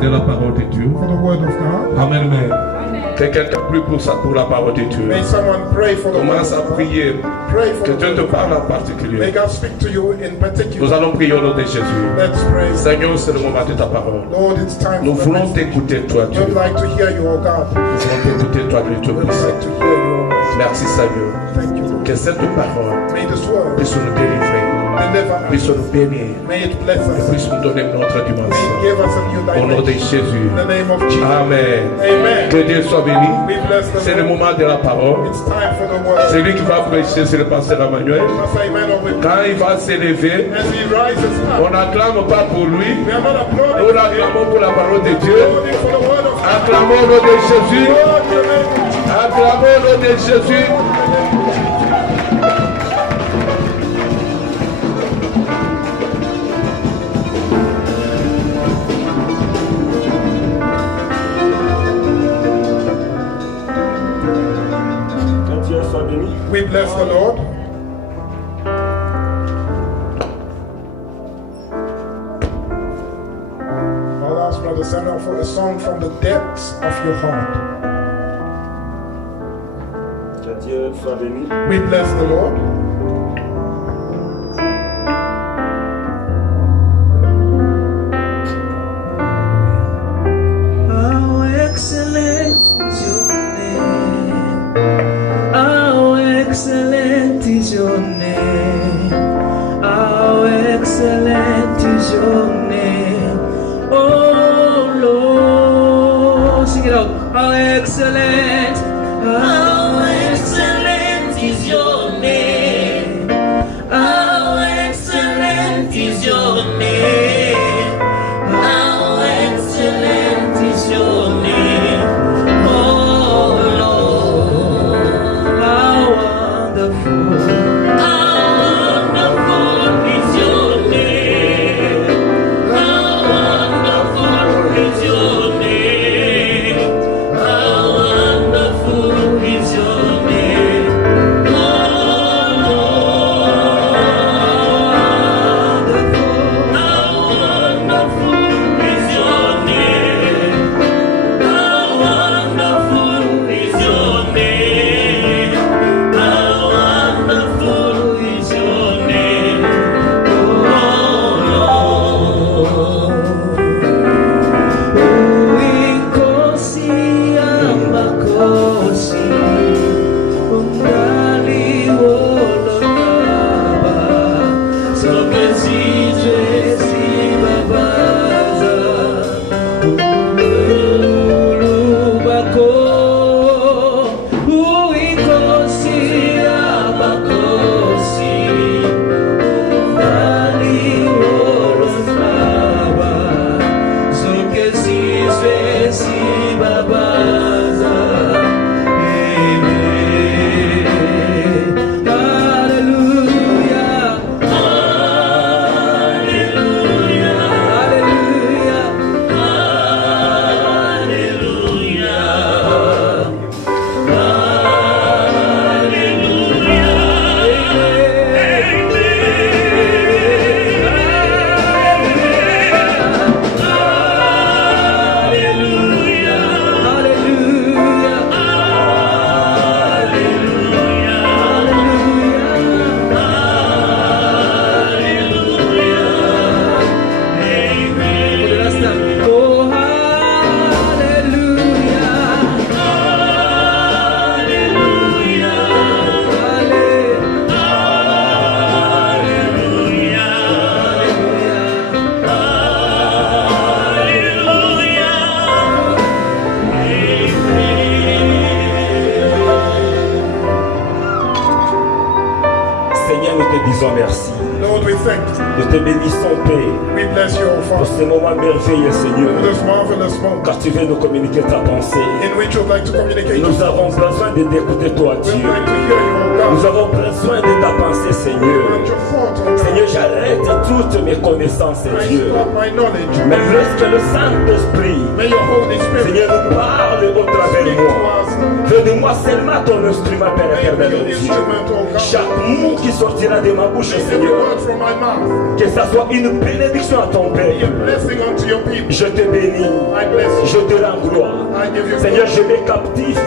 de la parole de Dieu. for the word of God. Amen, amen. Que quelqu'un prie pour ça, pour la parole de Dieu. May someone pray for the word Commence of à God. prier. Pray for Que the Dieu word te of God. parle en May particulier. God speak to you in Nous particular. allons prier au nom de Jésus. Let's pray. Seigneur, c'est le moment de ta parole. Lord, it's time Nous for the voulons message. t'écouter, toi, Dieu. We'd like to hear you, oh God. Nous voulons t'écouter, toi, Dieu. Dieu We'd puissant. like to hear you, oh God. Merci, Seigneur. Thank you, Lord. Que cette parole May this word puisse nous délivrer, deliver puisse us. nous bénir, May it bless et us. puisse nous donner une autre May it dimension. give us a new Au nom de dimension. Jésus. In the name of Jesus. Amen. Amen. Que Dieu soit béni. We bless the C'est le Lord. moment de la parole. It's time for the word. Celui qui va prêcher, c'est le pasteur Emmanuel. Pastor Emmanuel will, Quand il va s'élever, as he rises on up, n'acclame pas pour lui, we are not applauding nous for him, l'acclamons pour la parole de Dieu. applauding for the word of God. Acclamons au nom de Jésus. Lord, in the name of Jesus. Acclamons au nom de Jésus. Que Dieu soit béni. We bless the Lord. I'll ask Brother Samuel for a song from the depths of your heart. Que Dieu soit béni. We bless the Lord. How excellent is your name. How excellent is your name. How excellent is your name. Oh Lord. Sing it out. How excellent. How excellent is your name. How excellent is your name. How excellent is your name, oh Lord. How wonderful, how wonderful is your name. How wonderful is your name. How wonderful is your name, oh Lord. How wonderful is your name. How wonderful is your name. How wonderful is your name, oh Lord. Uinkosi amakosi, ungali wolotaba, sokesizwe sibabaza, ulubako, uinkosi amakosi, ungali wolotaba, sokesizwe sibabaza. Amen. Hallelujah. Hallelujah. Hallelujah. Oh, hallelujah. Seigneur, nous te disons merci. Lord, we thank you. Nous te bénissons, Père, We bless you, O pour Father, ce moment merveilleux, for Seigneur, this marvelous moment car tu veux nous communiquer ta pensée. in which you'd like to communicate. Nous avons besoin de t'écouter, toi, We'd Dieu. like to hear you, O God. Nous avons besoin de ta pensée, Seigneur. want your thought, oh God. Seigneur, j'arrête toutes mes connaissances, I Dieu. stop my knowledge. Mais lorsque le Saint-Esprit, May your Holy Spirit Seigneur, nous parle au travers de speak to moi. us. Fais de moi seulement ton instrument, Père May it be éternel, your Dieu. instrument, oh God. Chaque mot qui sortira de ma bouche, May every Seigneur, word from my mouth que ça soit une bénédiction à ton be a peuple. blessing unto your people. Je te bénis, I bless you. je te rends gloire. I give you Seigneur, glory. je mets captif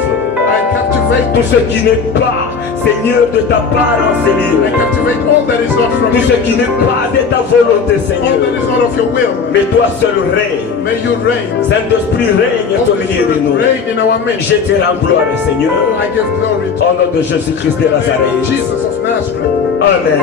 I captivate. tout ce qui n'est pas, Seigneur, de ta part en ce I livre. captivate all that is not from Tout you. ce qui n'est pas de ta volonté, All Seigneur. that is not of your will. Mais toi seul règne. May you reign. Saint-Esprit règne au Holy milieu de Spirit, nous. reign in our midst. Je te rends gloire, Seigneur. I give glory to Au nom de Jésus-Christ de the name of Nazareth. Jesus of Nazareth. Amen.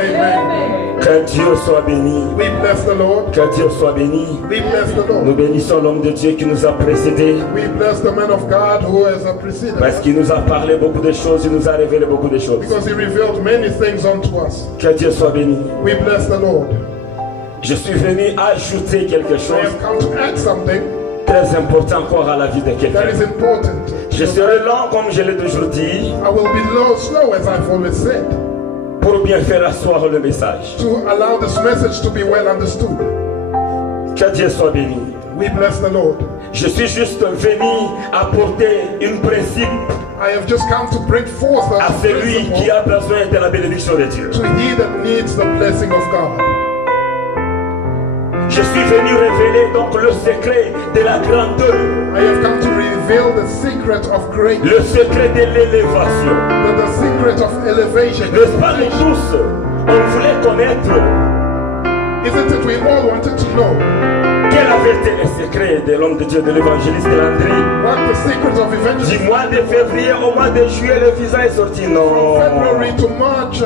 Amen. Que Dieu soit béni. We bless the Lord. Que Dieu soit béni. We bless the Nous Lord. bénissons l'homme de Dieu qui nous a précédés. We bless the man of God who has preceded Parce us qu'il nous a parlé beaucoup de choses, il nous a révélé beaucoup de choses. because he revealed many things unto us. Que Dieu soit béni. We bless the Lord. Je suis venu ajouter quelque I chose have come to add something très important encore à la vie de that quelqu'un. is important. Je serai lent comme je l'ai toujours dit I will be slow as I've always said, pour bien faire asseoir le message. to allow this message to be well understood. Que Dieu soit béni. We bless the Lord. Je suis juste venu apporter un principe I have just come to bring forth à the celui qui principle a besoin de la bénédiction de Dieu. to he that needs the blessing of God. Je suis venu révéler donc le secret de la grandeur, I have come to reveal the secret of greatness, le secret de l'élévation. the secret of elevation. N'est-ce pas nous tous, on voulait connaître Isn't it we all wanted to know quel avait été le secret de l'homme de Dieu, de l'évangéliste de Landry. what the secret of Du evangelism mois de février au mois de juillet, le visa est sorti. Non. February to March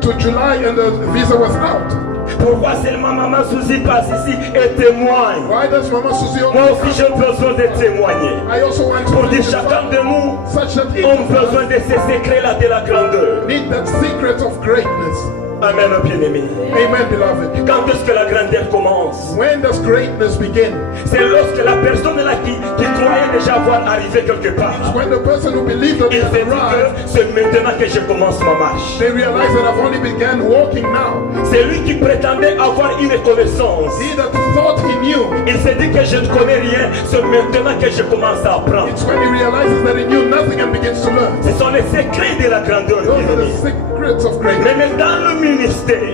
to July and the visa was out. Pourquoi seulement Maman Suzy passe ici et témoigne? Why does Mama Susie Moi only aussi j'ai besoin de témoigner. I also want Pour to dire chacun de nous such that each a of us besoin de ces secrets-là de la grandeur. need that secret of greatness. Amen, bien-aimé. Amen, beloved. Quand est-ce que la grandeur commence? When does greatness begin? C'est lorsque la personne là qui croyait déjà avoir arrivé quelque part, When the person who believed that il they s'est have dit arrived, que c'est maintenant que je commence ma marche. they realize that I've only began walking now. C'est lui qui prétendait avoir une connaissance. He that thought he knew, Il s'est dit que je ne connais rien, c'est maintenant que je commence à apprendre. it's when he realizes that he knew nothing and begins to learn. Ce sont les secrets de la grandeur. Those are the bien-aimé. secrets of greatness. Mais même dans le ministère,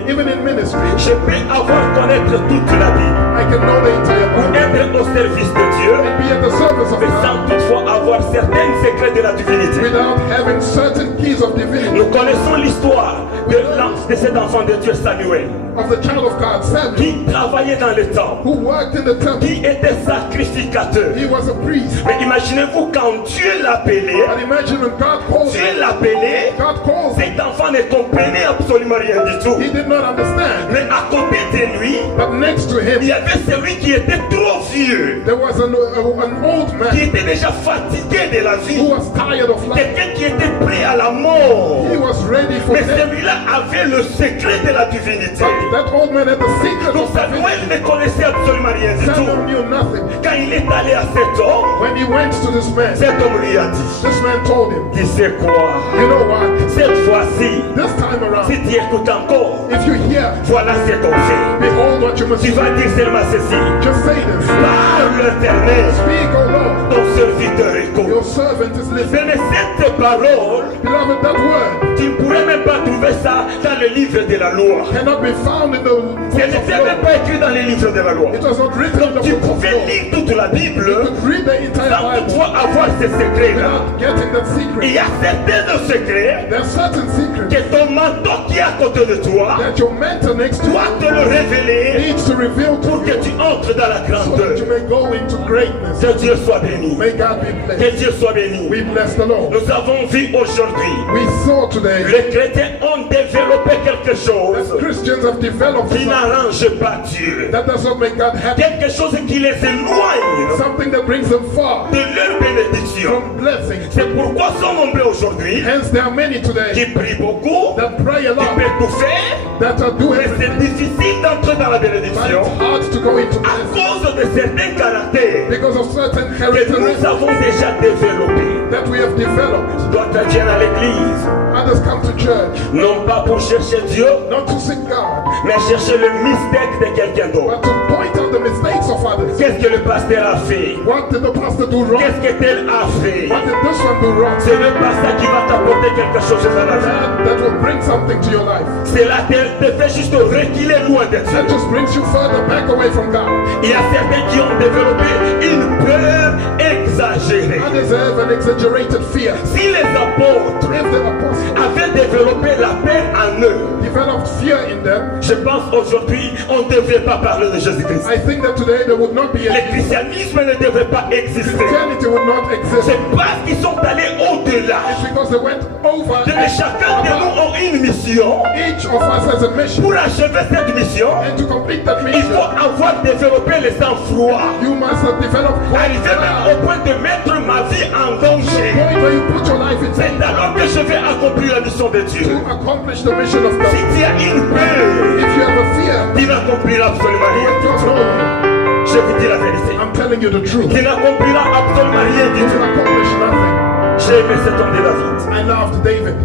Even in ministry, je peux avoir connaître toute la Bible I can know the entire ou Bible être au service de Dieu, and be at the service of mais God sans toutefois avoir certains secrets de la divinité. without having certain keys of divinity. Nous connaissons l'histoire de cet enfant de Dieu Samuel, Of the child of God, Samuel, qui travaillait dans le temple, who worked in the temple. qui était sacrificateur. He was a priest. Mais imaginez-vous quand Dieu l'appelait, And imagine when God called Dieu him, l'appelait, God called him. cet enfant ne comprenait absolument rien du tout. He did not understand. Mais à côté de lui, But next to il y him, avait celui qui était trop vieux, there was an old qui man était déjà fatigué de la vie, who was tired of life. quelqu'un qui était prêt à la mort. He was ready for Mais death. celui-là avait le secret de la divinité. But that old man had the secret Donc of divinity. Samuel ne connaissait absolument rien du tout. Samuel knew nothing. Quand il est allé à cet homme, When he went to this man, cet homme lui a dit, this man told him, tu sais quoi, you know what? cette fois-ci, This time si around, tu écoutes encore, if you hear, voilà ce qu'on fait. behold what you must Tu do. vas dire seulement ceci, Just say this. par l'Éternel, Speak, O Lord. ton serviteur écoute. Your servant is listening. Mais cette parole, Beloved, that word tu ne pourrais même pas trouver ça dans le livre de la loi. cannot be found in the Ce book of n'était même law. pas écrit dans les livres de la loi. It was not written in the Tu book of pouvais law. lire toute la Bible You could read the entire sans Bible toutefois avoir ces secrets-là. without getting that Il secret. y a certains secrets There are certain secrets que ton mentor qui est à côté de toi that your mentor next to doit te le révéler needs to reveal to pour que tu you entres dans la so that grandeur. you may go into greatness. Que Dieu soit béni. May God be Que blessed. Dieu soit béni. We bless the Lord. Nous avons vu aujourd'hui, We saw today les chrétiens ont développé quelque chose that Christians have developed qui something n'arrange pas Dieu. that does not make God happy. Quelque chose qui les éloigne Something that brings them far de leur bénédiction. from blessings. C'est pourquoi sont nombreux aujourd'hui Hence, there are many qui today prient beaucoup, that pray a qui lot, peuvent tout faire, that do mais everything, c'est difficile d'entrer dans la but bénédiction it's hard to go into à blessing cause de certains caractères because of certain que nous characteristics avons déjà développés. that we have developed. D'autres viennent à l'église, Others come to church non pas pour chercher Dieu, not to seek God, mais chercher le mistake de quelqu'un d'autre. but to point out the mistakes of others. Qu'est-ce que le pasteur a fait? What did the pastor do wrong? Qu'est-ce que tel a fait? What did this one do wrong? Ce n'est pas ça qui va t'apporter quelque chose dans la vie. That will bring something to your life. Cela te fait juste reculer loin de That Dieu. just brings you further back away from God. Il y a certains qui ont développé une peur exagérée. Others have an exaggerated fear. Si les apôtres If the apostles avaient développé la peur en eux, developed fear in them, je pense aujourd'hui on ne devrait pas parler de Jésus-Christ. I think that today there would not be Le a christianisme ne devrait pas exister. Christianity would not exist. C'est parce qu'ils sont allés au-delà. It's because they went over. Mais chacun de nous a une mission. Each of us has a mission. Pour achever cette mission, And to complete that il mission, faut avoir développé le sang-froid. you must have developed Arriver même au point de mettre ma vie en danger. point where you put your life in C'est alors que je vais accomplir la mission de Dieu. to accomplish the mission of God. Si tu as une peur, If you have a fear, tu n'accompliras absolument you rien. will not know. Je vous dis la vérité. I'm telling you the truth. Tu n'accompliras absolument rien du You tout. will accomplish nothing. J'ai aimé cet homme de David. I loved David,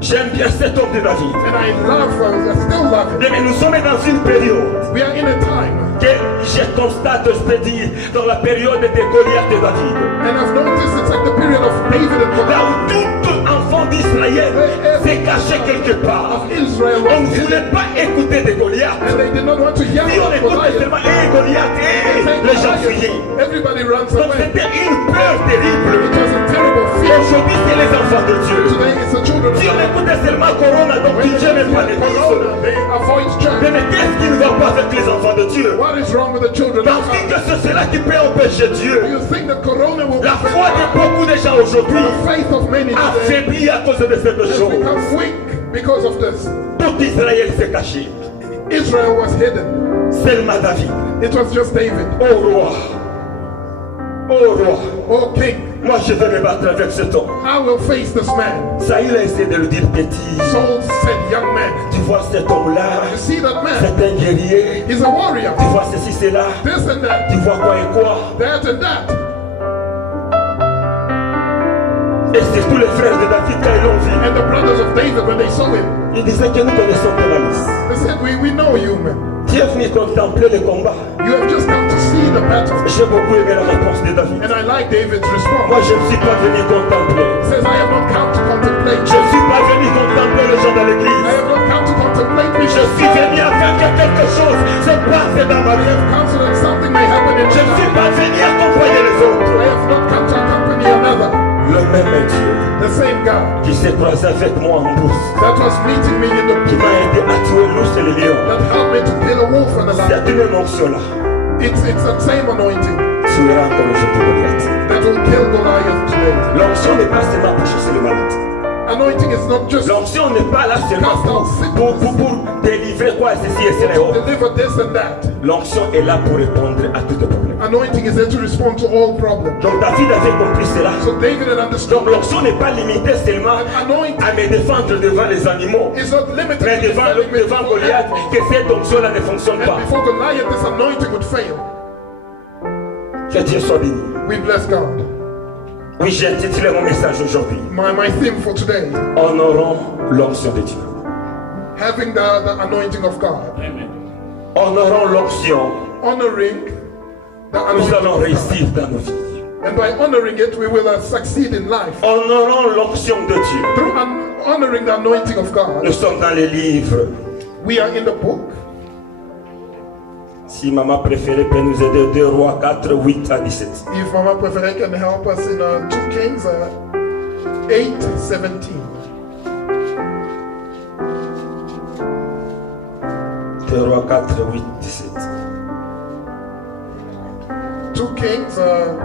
J'aime bien cet homme de David. and I still love him. Mais nous sommes dans une période We are in a time, que je constate, je peux dire, dans la période de Goliath de David. and I've noticed it's like the period of David and Là Goliath. où tout enfant d'Israël s'est caché quelque part. Of Israel On ne was hidden, voulait pas écouter de Goliath. and they did not want to hear Si on about écoute Goliath. seulement Goliath, les gens fuyaient. Everybody runs Donc away. c'était une peur terrible. It was a terrible fear. Aujourd'hui, c'est les enfants de Dieu. Today it's the children of Si on God. écoutait seulement Corona, donc When Dieu they n'aime pas fear l'église. Corona, they avoid church. Mais qu'est-ce qui ne va pas avec les enfants de Dieu? What is wrong with the children of Tandis God? que c'est cela qui peut empêcher Dieu. You think that Corona will La prevent foi de God? beaucoup de gens aujourd'hui The faith of many today affaiblie à cause de cette has chose. become weak because of this. Tout Israël s'est caché. Israel was hidden. Seulement David. It was just David. Oh roi. Oh roi. Oh king, Moi je vais me battre avec cet homme. I will face this man. Saül a essayé de le dire petit. Saul said, young man, Tu vois cet homme-là. you see that man? C'est un guerrier. He's a warrior. Tu vois ceci, cela. This and that, Tu vois quoi et quoi. that and that. Et c'est tous les frères de David quand ils l'ont vu. And the brothers of David, when they saw him, Ils disaient que nous connaissons ta malice. they said, we know you, man. Tu es venu contempler le combat. You have just come to see the battle. J'ai beaucoup aimé la réponse de David. And I like David's Moi response. je ne suis pas venu contempler. He says, I have not come to contemplate. Je ne suis pas venu contempler les gens dans I l'église. have not come to contemplate me. Je suis venu afin que quelque chose se passe dans ma vie. Come so that something may happen in Je your ne suis life. pas venu accompagner les I autres. have not come to accompany another. Le même Dieu The same God qui s'est croisé avec moi en bourse, that was meeting me in the qui m'a aidé à tuer l'ours et le lion. that helped me to kill a wolf and a lion. Cette même onction-là It's that same anointing tuera encore aujourd'hui Goliath. that will kill Goliath today. L'onction n'est pas seulement pour chasser le malade. Anointing is not just L'onction n'est pas là seulement pour délivrer quoi, ceci et cela et to autres. deliver this and that. L'onction est là pour répondre à tous les problèmes. Anointing is there to respond to all problems. Donc David avait compris cela. So David had understood Donc l'onction n'est pas limitée seulement anointing à me défendre devant les animaux. is not limited Mais to devant defending me devant before Goliath, animals. que cette onction-là ne fonctionne pas. And before Goliath, this anointing would fail. Que Dieu soit béni. We bless God. Oui, j'ai intitulé mon message aujourd'hui. My theme for today, Honorons l'onction de Dieu. having the anointing of God. Honorons l'onction. Honoring the Nous anointing allons of God. réussir dans nos vies. And by honoring it, we will succeed in life. Honorons l'onction de Dieu. Through honoring the anointing of God, Nous sommes dans les livres. we are in the book. Si maman préférée peut nous aider, 2 Rois 4, 8 à 17. If Mama Preferé can help us in 2 Kings 8:17. 2 Rois 4, 8, 17. 2 Kings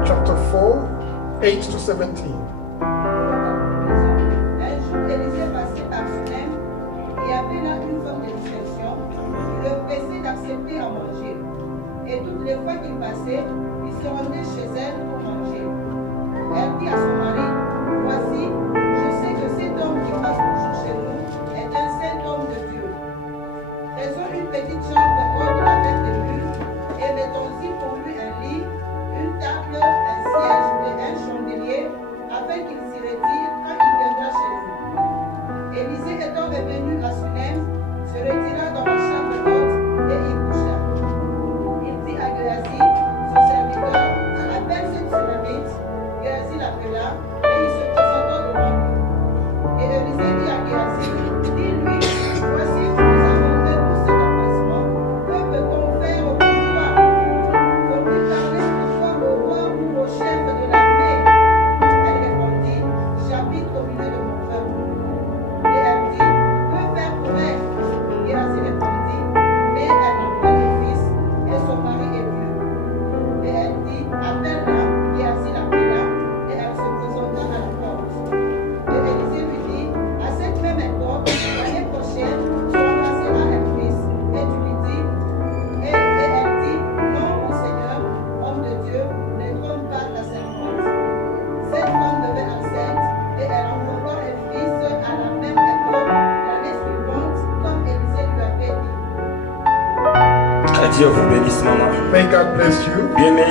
chapter 4, 8 to 17. Un jour, Élisée passait par Sunem. Il y avait là une femme de discrétion qui le pressait d'accepter à manger. Et toutes les fois qu'il passait, il se rendait chez elle pour manger. Elle dit à son mari, voici, je sais que cet homme qui passe toujours chez nous est un saint homme de Dieu. Faisons une petite chambre haute avec des murs et mettons-y pour lui un lit, une table, un siège et un chandelier afin qu'il s'y retire quand il viendra chez Élisée dit à Géasi, dis-lui, voici, nous avons fait tout cet empressement, que peut-on faire pour toi? Faut-il parler toutefois au roi ou au chef de l'armée? Elle répondit, j'habite au milieu de mon peuple. Et elle dit, que faire pour elle? Géasi répondit, mais elle n'a pas de fils, et son mari est vieux. Et elle dit, appelle-la. Géasi l'appela, et elle se présenta à la porte. Et Élisée lui dit, à cette même époque, l'année prochaine, tu embrasseras un fils. Et tu lui dis, et elle dit, non, mon Seigneur, homme de Dieu, ne trompe pas ta servante. Cette femme devait enceinte, et elle enfanta un fils à la même époque, l'année suivante, comme Élisée lui avait dit. Que Dieu vous bénisse, maman. May God bless you. Bien-aimé,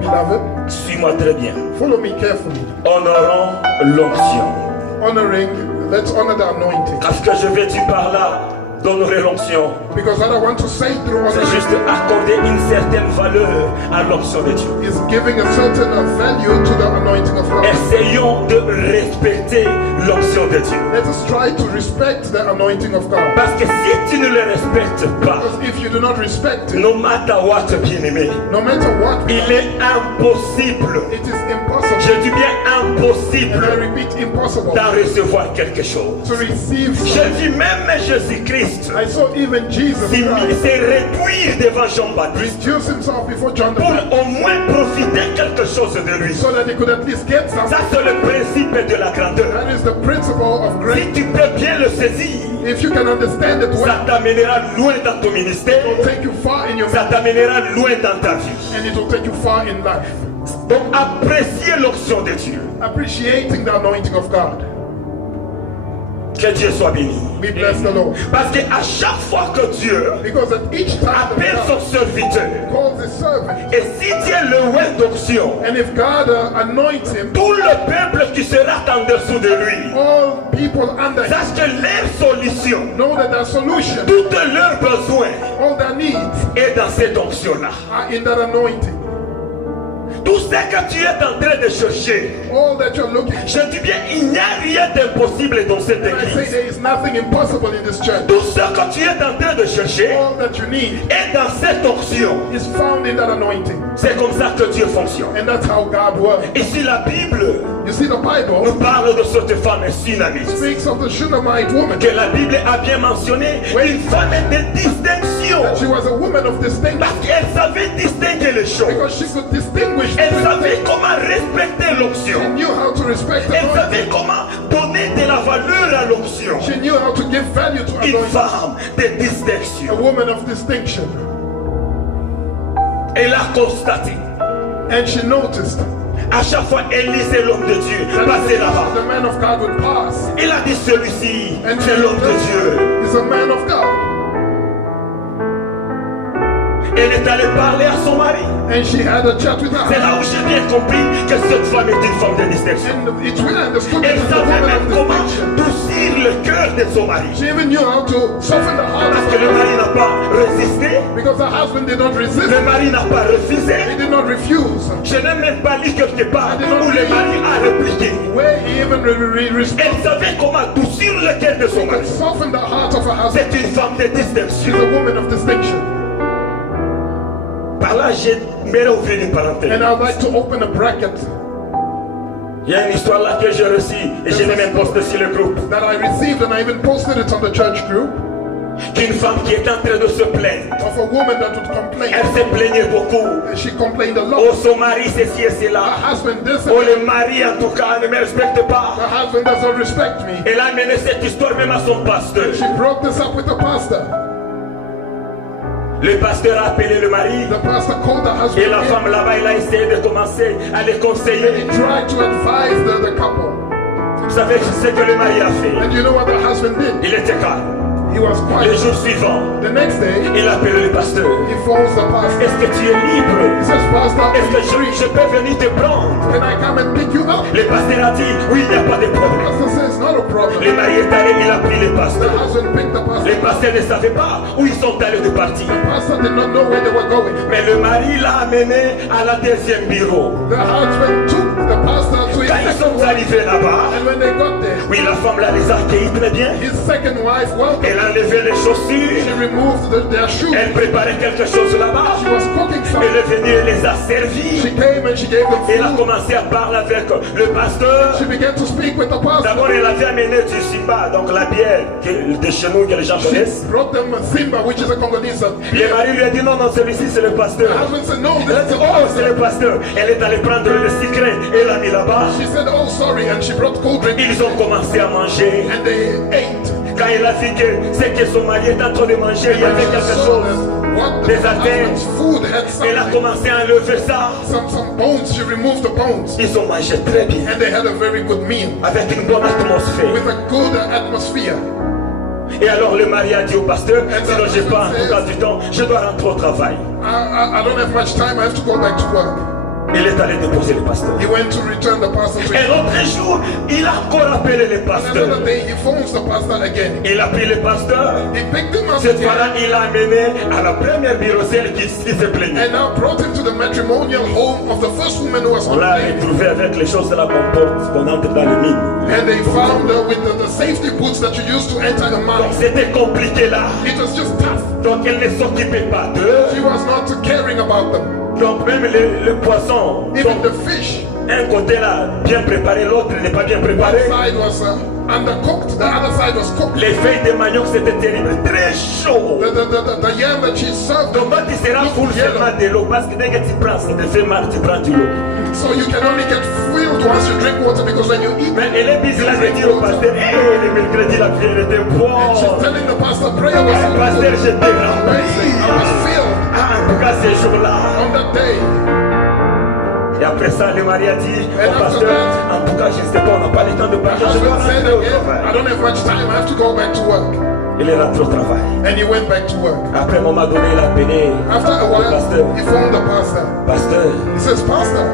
Beloved, suis-moi très bien. follow me carefully. Honorons l'onction. Honoring, let's honor the anointing. Parce que je vais dire par là d'honorer l'onction. Because what I want to say through C'est honoring juste accorder une certaine valeur à l'onction de Dieu. is giving a certain value to the anointing of God. Essayons de respecter l'onction de Dieu. Let us try to respect the anointing of God. Parce que si tu ne le respectes pas, Because if you do not respect it, no matter what, bien-aimé, no matter what, il est impossible, it is je impossible, dis bien and I impossible, repeat, impossible d'en recevoir quelque chose. to receive Je something. dis même Jésus-Christ, I saw even Jesus s'il Christ s'est réduit devant Jean-Baptiste reduce himself before John the pour Baptist au moins profiter quelque chose de lui. so that he could at least get Ça, something. c'est le principe de la grandeur. That is the principle of grace. Si tu peux bien le saisir, If you can understand it well, ça t'amènera loin dans ton ministère, it will take you far in your ça life, t'amènera loin dans ta vie. and it will take you far in life. Donc, appréciez l'onction de Dieu. Appreciating the anointing of God. Que Dieu soit béni. We bless the Lord. Parce qu'à chaque fois que Dieu Because at each time that appelle son God serviteur, calls his servant, et si Dieu le roi d'onction, and if God anoints him, tout le peuple qui sera en dessous de lui, all people under him sache que leur solution, know that their solution, tous leurs besoins all their needs est dans cette onction-là. are in that anointing. Tout ce que tu es en train de chercher, All that you're looking for. je dis bien, il n'y a rien d'impossible dans cette I say église. there is nothing impossible in this church. Tout ce que tu es en train de chercher All that you need est dans cette onction. is found in that anointing. C'est comme ça que Dieu fonctionne. And that's how God works. Ici, la Bible You see, the Bible nous parle de cette femme Sunamite. speaks of the Shunammite woman. Que la Bible a bien mentionné une femme de distinction. That she was a woman of distinction Parce qu'elle savait distinguer les choses. because she could distinguish Elle between savait things. comment respecter She l'onction. knew how to respect the Elle anointing. savait comment donner de la valeur à l'onction. She knew how to give value to Une anointing. femme de A distinction. woman of distinction. Elle a constaté. And she noticed À chaque fois, elle lisait l'homme de Dieu passer là-bas. the man of God would pass. Elle a dit celui-ci, And c'est l'homme de Dieu. is a man of God. Elle est allée parler à son mari. And she had a chat with C'est her. là où j'ai bien compris que cette femme est une femme de distinction. And it's when I understood that Elle she's a savait woman même of comment distinction. doucir le cœur de son mari. She even knew how to soften the heart Parce of que le her mari husband. n'a pas résisté, Because her husband did not resist. le mari n'a pas refusé. He did not refuse. Je n'ai même pas lu quelque part où le mari a répliqué. Where he even responded. Elle savait comment doucir le cœur de son mari. Soften the heart of her husband. C'est une femme de She's distinction. a woman of distinction. Par là, j'aimerais ouvrir une parenthèse. And I'd like to open a bracket Il y a une histoire là que j'ai reçue et je l'ai même postée sur le groupe. that I received, and I even posted it on the church group, Qu'une femme qui est en train de se plaindre. of a woman that would complain. Elle se plaignait beaucoup. And she complained a Oh, lot. son mari, ceci et Her cela. husband this Oh, and le mari, en tout cas, ne me respecte pas. her husband doesn't respect me. Elle a mené cette histoire même à son pasteur. She brought this up with the pastor. Le pasteur a appelé le mari. The pastor called the Et husband la in. femme là-bas, elle a essayé de commencer à les conseiller. He tried to advise the couple. Vous savez ce que le mari a fait? And you know what the husband did? Il était calme. He was Le quiet. jour suivant, The next day, il appelle le pasteur. he phones the pastor. Est-ce que tu es libre? He says, Pastor, Est-ce que je peux venir te prendre? can I come and pick you up? Le pasteur a dit, oui, il n'y a pas de The problème. pastor says, not a Le problem. mari est allé, il a pris le The pasteur. husband picked the Le pastor. pasteur ne savait pas où ils sont allés de partir. The pastor did not know where they were going. Mais le mari l'a amené à la deuxième bureau. The husband took the pastor to his Quand ils second sont one. arrivés là-bas, And when they got there, Oui, la femme là les a accueillis très bien. His second wife welcomed Elle them. a enlevé les She chaussures. removed their shoes. Elle préparait quelque chose là-bas. She was cooking Elle something. est venue et les a She servis. came and she gave them Elle a food. commencé à parler avec le pasteur. She began to speak with the pastor. D'abord, elle avait amené du Simba, donc la bière de chez nous que les gens She connaissent. brought them a Simba, which is a Congolese Le beer. mari lui a dit non, non, celui-ci c'est le The pasteur. husband said, no, Elle a this dit is the oh, c'est le pastor. pasteur. Elle est allée prendre le secret et l'a mis là-bas. She said, oh, sorry, and she brought cold drink. Ils ont commencé à manger. And they ate. Quand elle a vu que c'est que son mari était en train de manger, il y avait quelque chose. What Des the husband's food had Elle a something. commencé à enlever ça. Some bones. She removed the bones. Ils ont mangé très bien, And they had a very good meal avec une bonne atmosphère. with a good atmosphere. Et alors le mari a dit au pasteur, sinon j'ai pas en tout cas du temps, je dois rentrer au travail. I don't have much time. I have to go back to work. Il est allé déposer le pasteur. He went to return the pastor to Et him. l'autre jour, il a encore appelé le pasteur. Another day, he phones the pastor again. Il a pris le pasteur. He picked him up Cette again fois-là, il l'a amené à la première bureau-celle qui se plaignait. and now brought him to the matrimonial home of the first woman who was On l'a complaining. retrouvé avec les choses de la comporte qu'on entre dans le mine. And they found her with the safety boots that you use to enter a Donc mine. c'était compliqué là. It was just tough. Donc elle ne s'occupait pas d'eux. She was not caring about them. Donc même le poisson, Even donc, the fish, un côté là bien préparé, l'autre n'est pas bien one préparé. side was undercooked, the other side was cooked. Les feuilles de manioc c'était terrible, très chaud. The yam that she served, Donc quand tu seras full seulement de l'eau, parce que dès que tu prends, ça te fait mal, tu prends de l'eau. so you can only get filled once you drink water, because when you eat, Mais elle est busy là de dire au pasteur, hey, le mercredi la prière était bonne. she's telling the pastor prayer was Le pasteur, j'étais amazing. I was rempli. filled Ah, en tout cas, ces jours-là. on that day. Et après ça, le mari a dit And au after pasteur, that, en tout cas, je ne sais pas, on n'a pas le temps de The parler, je dois husband said rentrer au again, I travail. don't have much time, I have to go back to work. Il est rentré au travail. And he went back to work. Après, un moment donné, il a appelé After a le while, pasteur. he phoned the pastor. Pasteur, He says, Pastor,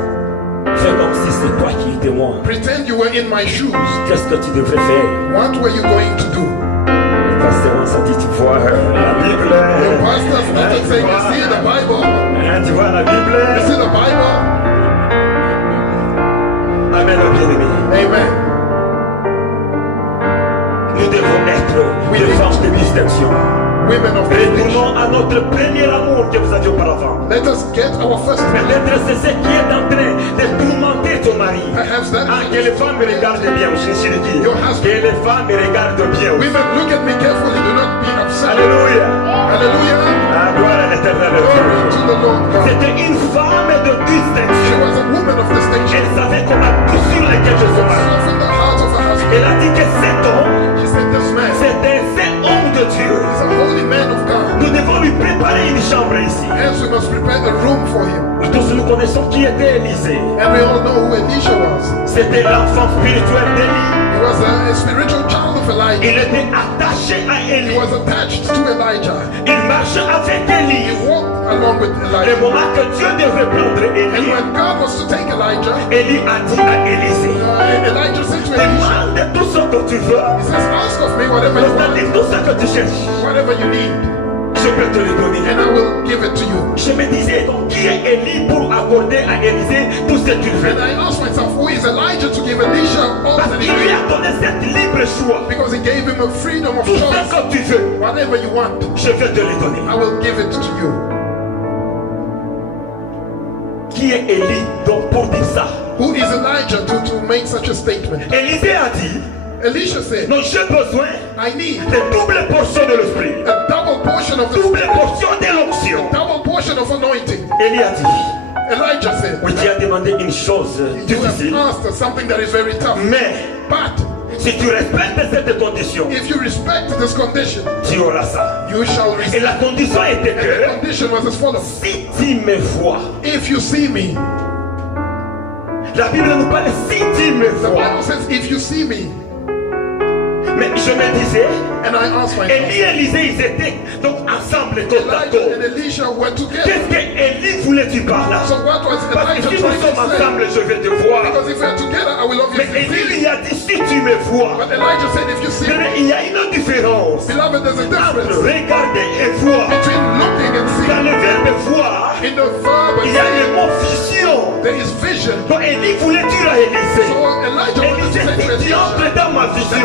fais comme si c'est toi qui étais moi. pretend you were in my shoes. Qu'est-ce que tu devrais faire? What were you going to do? Le pasteur, on s'est dit, tu vois la Bible. The pastor started saying, you see the Bible? Hein, tu vois la You Bible. see the Bible? Amen, bien-aimé. Amen. Nous devons être des femmes de distinction. Women of distinction. Retournons à notre premier amour que vous aviez auparavant. Let us get our first Peut-être c'est ce qui est en train de tourmenter ton mari. Perhaps that Ah, que les femmes me regardent bien, je suis dit. Your husband. Que les femmes me regardent bien. women, look at me carefully, do not be upset. Alléluia. Hallelujah. Ah, gloire à l'éternel. Glory to the Lord God. C'était une femme de She distinction. was a woman of distinction. Elle savait comment tout sur lequel je suis marié. Softened the heart of her husband. Elle a dit que cet homme, She said, this man c'est un saint homme de Dieu. is a holy man of God. Nous devons lui préparer une chambre ici. Hence, we must prepare a room for him. Nous tous nous connaissons qui était Élisée. And we all know who Elisha was. C'était l'enfant spirituel d'Élie. He was a spiritual child of Elijah. Il était attaché à He Élie. was attached to Elijah. Il marchait avec He Élie. walked along with Le Elijah. moment que Dieu devait prendre And Élie, when God was to take Elijah, Élie a dit à Élisée, Elijah said to Elisha, demande tout ce que tu veux. he says, ask of me whatever you want, C'est-à-dire tout ce que tu cherches. whatever you need, Je peux te le donner. and I will give it to you. Je me disais donc, qui est Élie pour accorder à Élisée tout ce qu'il veut? And I asked myself, who is Elijah to give Elisha all Parce that he qu'il lui needs? a donné cette libre choix. Because he gave him a freedom of Tout ce choice. que tu veux, Whatever you want, je vais te le donner. I will give it to you. Qui est Élie donc pour dire ça? Who is Elijah to make such a statement? Élisée a dit, Elisha said, non, j'ai besoin I need de double portion de l'esprit, a double portion of the double Spirit, portion de l'onction. double portion of anointing. Élie a dit, Elijah said, oui, tu as demandé une chose you have difficile, asked something that is very tough. mais But si tu respectes cette condition, if you respect this condition, tu auras ça. you shall Et receive. la condition était And the que condition was as follows. si tu me vois, If you see me, la Bible nous parle si tu me the vois. Bible says, if you see me, Mais je me disais, and I asked myself, Élie et Élisée, ils étaient donc ensemble côte à Elijah and côte. Elisha were together. Qu'est-ce que Élie voulait-il par là? So what was Parce que Elijah si nous trying sommes to say? ensemble, je vais te voir. Because if we are together, I will Mais obviously Élie see lui you. a dit, si tu me vois, But Elijah said, if you see me, mais il y a une différence beloved, there's a entre difference regarder et voir. between looking and Dans seeing. le verbe voir, In the verb il and y a le seeing, mot vision. there is vision. Donc Élie voulait dire à Élisée, So Elijah wanted to Élisée, say to si tu Elisha entres dans ma that vision,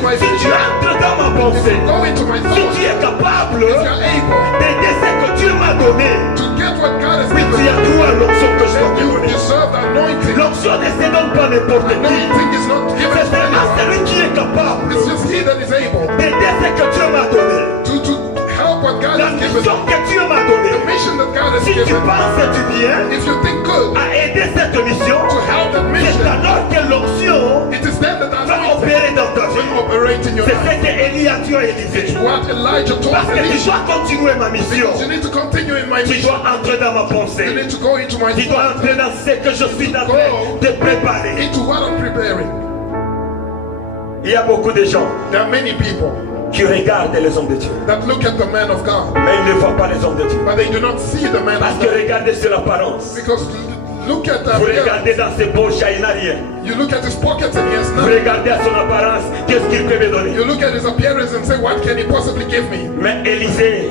into my Si tu vision, entres dans ma pensée, go into my si thoughts, tu es capable if you're able d'aider ce que Dieu m'a donné, to get what God has oui, given tu as you, droit à l'onction que je dois then te you donner. deserve the anointing. L'onction ne se donne pas n'importe qui. Anointing is not given C'est to seulement anyone. celui qui est capable It's just he that is able d'aider ce que Dieu m'a donné. to help what God La has given mission you. que Dieu m'a donnée. The mission that God has Si tu given. penses du bien If you think good à aider cette mission, to help that c'est mission, alors que l'onction it is then that va anointing opérer dans ta vie. will operate in your C'est life. ce que Élie a dit à Élisée. What Elijah told Parce que tu Elisha, dois continuer ma mission. because you need to continue in my Tu mission. dois entrer dans ma You pensée. need to go into my Tu dois thoughts, entrer dans ce que je suis en train de préparer. into what I'm preparing. Il y a beaucoup de gens There are many people qui regardent les hommes de Dieu, that look at the man of God, mais ils ne voient pas les hommes de Dieu. but they do not see the man Parce of que God. regardez sur l'apparence. Because look at Vous the regardez dans ses poches, il n'a rien. you look at his pockets and he has Vous nothing. regardez à son apparence, qu'est-ce qu'il peut me donner. You look at his appearance and say, what can he possibly give me? Mais Élisée,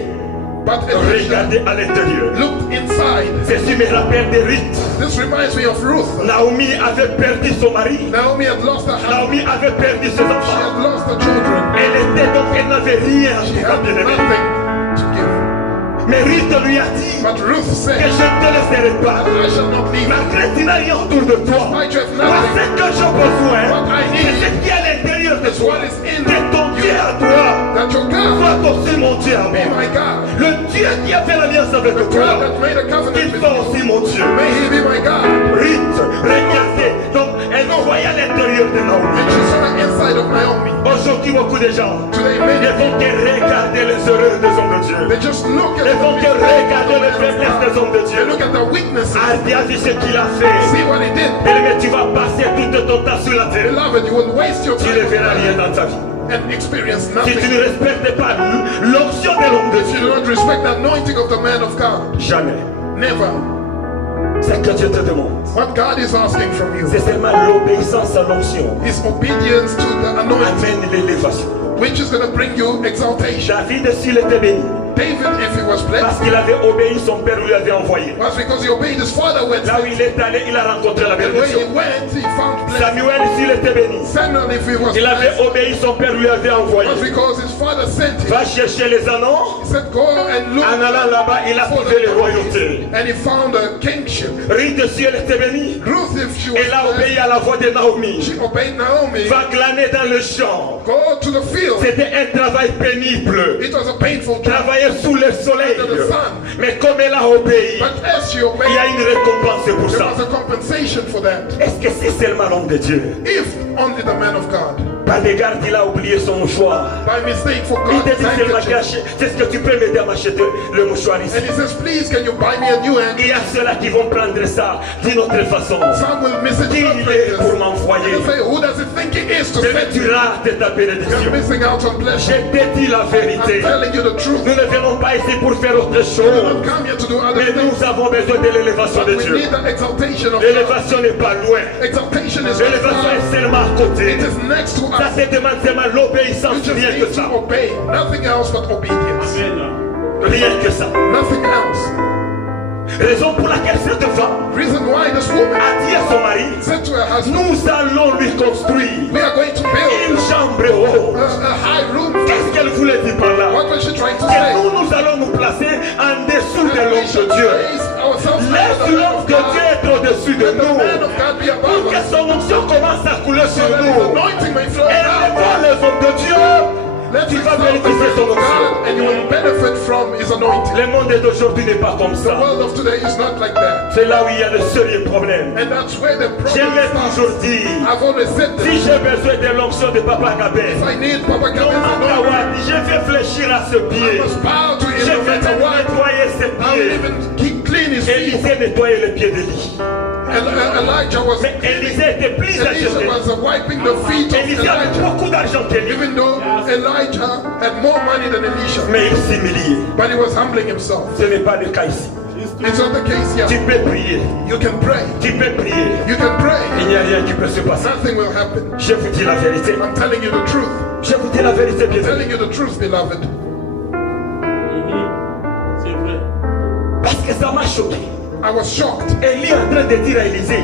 But Elisha regardez à l'intérieur. looked inside. Ceci me rappelle de Ruth. This reminds me of Ruth. Naomi avait perdu son mari. Naomi had lost her husband. Naomi avait perdu ses She enfants. had lost her children. Elle n'avait rien. en She tout cas, had bien-aimé. nothing to give. Mais Ruth lui a dit But Ruth que said, je ne te laisserai pas. I shall not leave. Malgré tu n'as rien autour de toi. Despite you have Moi, nothing, ce que j'ai besoin, what I c'est need ce qui est à l'intérieur de is toi. what is in C'est ton Dieu à toi. that your God Sois aussi mon Dieu à be moi. my God. Le Dieu qui a fait l'alliance avec The God toi, that made a covenant qu'il with soit you. aussi mon Dieu. May he be my God. Ruth, regardez. Donc, elle voyait à l'intérieur de Naomi. And she saw the inside of Naomi. Aujourd'hui, beaucoup de gens Today, ne many font que regarder les erreurs des hommes de Dieu. they just look at Ne font que regarder les faiblesses des hommes de They Dieu. look at the weaknesses. Ardi a vu ce qu'il a fait. See what he did. Mais tu vas passer tout ton temps sur la terre. Beloved, you will waste your Tu time ne verras rien dans ta vie. and experience Si nothing. tu ne respectes pas l'onction de l'homme de If you Dieu, do not respect the anointing of the man of God, jamais. never. C'est que Dieu te demande. What God is asking from you C'est seulement l'obéissance à l'onction is obedience to the anointing, amène l'élévation. which is going to bring you exaltation. David, s'il était béni, David, if he was blessed, parce qu'il avait obéi, son père lui avait envoyé. was because he obeyed his father when Là où il est allé, il a rencontré la and when bénédiction. he went, he found blessing. Samuel, s'il était béni, Samuel, if he was il avait blessed, obéi, son père lui avait envoyé. was because his father sent him. Va chercher les anneaux. He said, go and look. En allant là-bas, il a trouvé les royautés. And he found a kingship. Ruth, si elle était bénie, Ruth, if she was elle a obéi blessed, à la voix de Naomi. she obeyed Naomi. Va glaner dans le champ. Go to the field. C'était un travail pénible. It was a painful job, Travailler sous le soleil. under the sun. Mais comme elle a obéi, But as she il y obeyed, a une récompense pour there ça. was a compensation for that. Est-ce que c'est seulement l'homme de Dieu? If only the man of God, Par égard, il a oublié son mouchoir. by mistake, Il forgot te his dit seulement handkerchief. est-ce que tu peux m'aider à m'acheter le mouchoir ici? And he says, please, can you buy me a new Il handkerchief? y a ceux-là qui vont prendre ça d'une autre façon. Some will miss it Qui up il like est this. pour And m'envoyer? they say, who does it think he is to Mais send tu you? rates ta bénédiction. You're missing out on Je blessing. t'ai dit la I'm vérité. telling you the truth. Nous ne venons pas ici pour faire autre We chose. don't come here to do other Mais things. nous avons besoin de l'élévation de We Dieu. need the exaltation of God. L'élévation n'est pas loin. Exaltation is L'élévation est seulement à côté. It is next to Ça us. te demande seulement l'obéissance, You just rien que need ça. to obey. Nothing else but obedience. Rien que ça. Nothing else. Raison pour laquelle cette femme Reason why this woman a dit à son mari, said to her husband, nous allons lui construire we are going to une build chambre haute. a high room. Qu'est-ce qu'elle voulait dire par là? What was she trying to Que say? nous allons nous placer en dessous de That we l'homme should de Dieu. raise ourselves higher Laisse than the man l'homme of de Dieu God. être au-dessus de Let the nous. man of God be Pour above que us. son onction commence à couler So sur that his nous. anointing may flow Elle down. voit les hommes de Dieu. Let's Tu vas exalt the bénéficier man son of onction. God and you will benefit from his anointing. Le monde d'aujourd'hui n'est pas comme The ça. world of today is not like that. C'est là où il y a le sérieux problème. And that's where the problem J'aimerais starts. toujours dire, I've always said si this. j'ai besoin de l'onction de Papa Gabin, If I need Papa non Gaben's matter anointing, what, je vais fléchir à ce I pied. must bow to him Je no vais matter même what. nettoyer ses I will pieds. even keep clean his feet. Élisée nettoyait les pieds d'Élie. Elijah was Mais Élisée était plus âgé Elisha d'Élie. was wiping the feet of Élisée avait Elijah. beaucoup d'argent qu'Élie. Even though Elijah had more money than Elisha, Mais il s'humiliait. but he was humbling himself. Ce n'est pas le cas ici. It's not the case Tu here. peux prier. You can pray. Tu peux prier. You can Il pray. n'y a rien qui peut se passer. Nothing will happen. Je vous dis la vérité. I'm telling you the truth. Je vous dis la vérité, bien I'm sûr. telling you the truth, beloved. C'est vrai. Parce que ça m'a choqué. I was shocked. Élie est en train de dire à Élisée,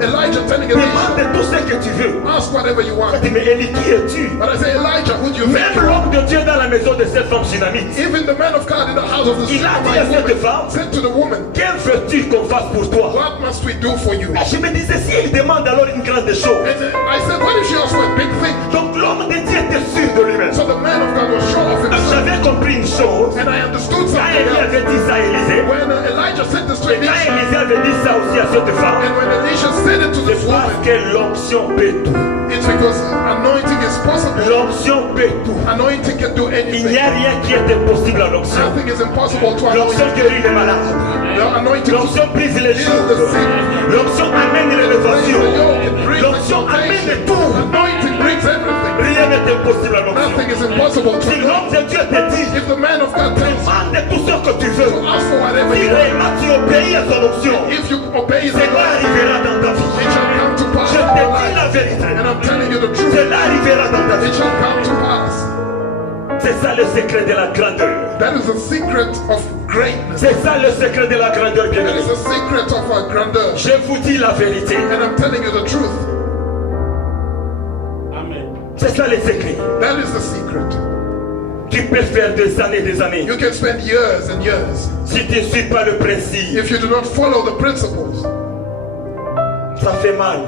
Elijah telling Demande Elisha, tout ce que tu veux. ask whatever you want. Il dit, mais Élie, qui es-tu? But I say, Elijah, who do you think? Même l'homme de Dieu dans la maison de cette femme tsunamite. Even the man of God in the house of the Il a dit à Shunammite cette woman femme, said to the woman, que veux-tu qu'on fasse pour toi? what must we do for you? Et je me disais, si il demande alors une grande chose. And I said, what if she asked for a big thing? Donc l'homme de Dieu était sûr de lui-même. So the man of God was sure of himself. J'avais compris une chose. And I understood Quand something Élie else. avait dit ça à Élisée, When Elijah said this to et quand Elisha, Élisée avait dit ça aussi à cette femme, and when Elisha said it to this c'est parce woman, que l'onction peut tout. it's because anointing is possible. L'onction peut tout. Anointing can do Il anything. n'y a rien qui est impossible à l'onction. Nothing is impossible to L'onction anointing. guérit les malades. The anointing L'onction brise les heals choses. the sick. L'onction amène l'élévation. The yoke, it brings L'onction amène exaltation. tout. Anointing brings everything. Rien n'est impossible à l'onction. Nothing is impossible to Si l'homme de Dieu te dit, If the man of God tells you demande tout ce que tu veux. to ask for whatever Si you want, réellement tu obéis à son onction, if you obey his cela word, arrivera dans ta it vie. shall come to pass Je in te your dis la life. vérité. And I'm telling you the truth. Cela arrivera dans ta It vie. shall come to pass. C'est ça le secret de la grandeur. That is the secret of greatness. C'est ça le secret de la grandeur, That bien-aimé. is the secret of our grandeur. Je vous dis la vérité. And I'm telling you the truth. C'est ça le secret. That is the secret. Tu peux faire des années. You can spend years and years. Si tu ne suis pas le principe, If you do not follow the principles, ça fait mal.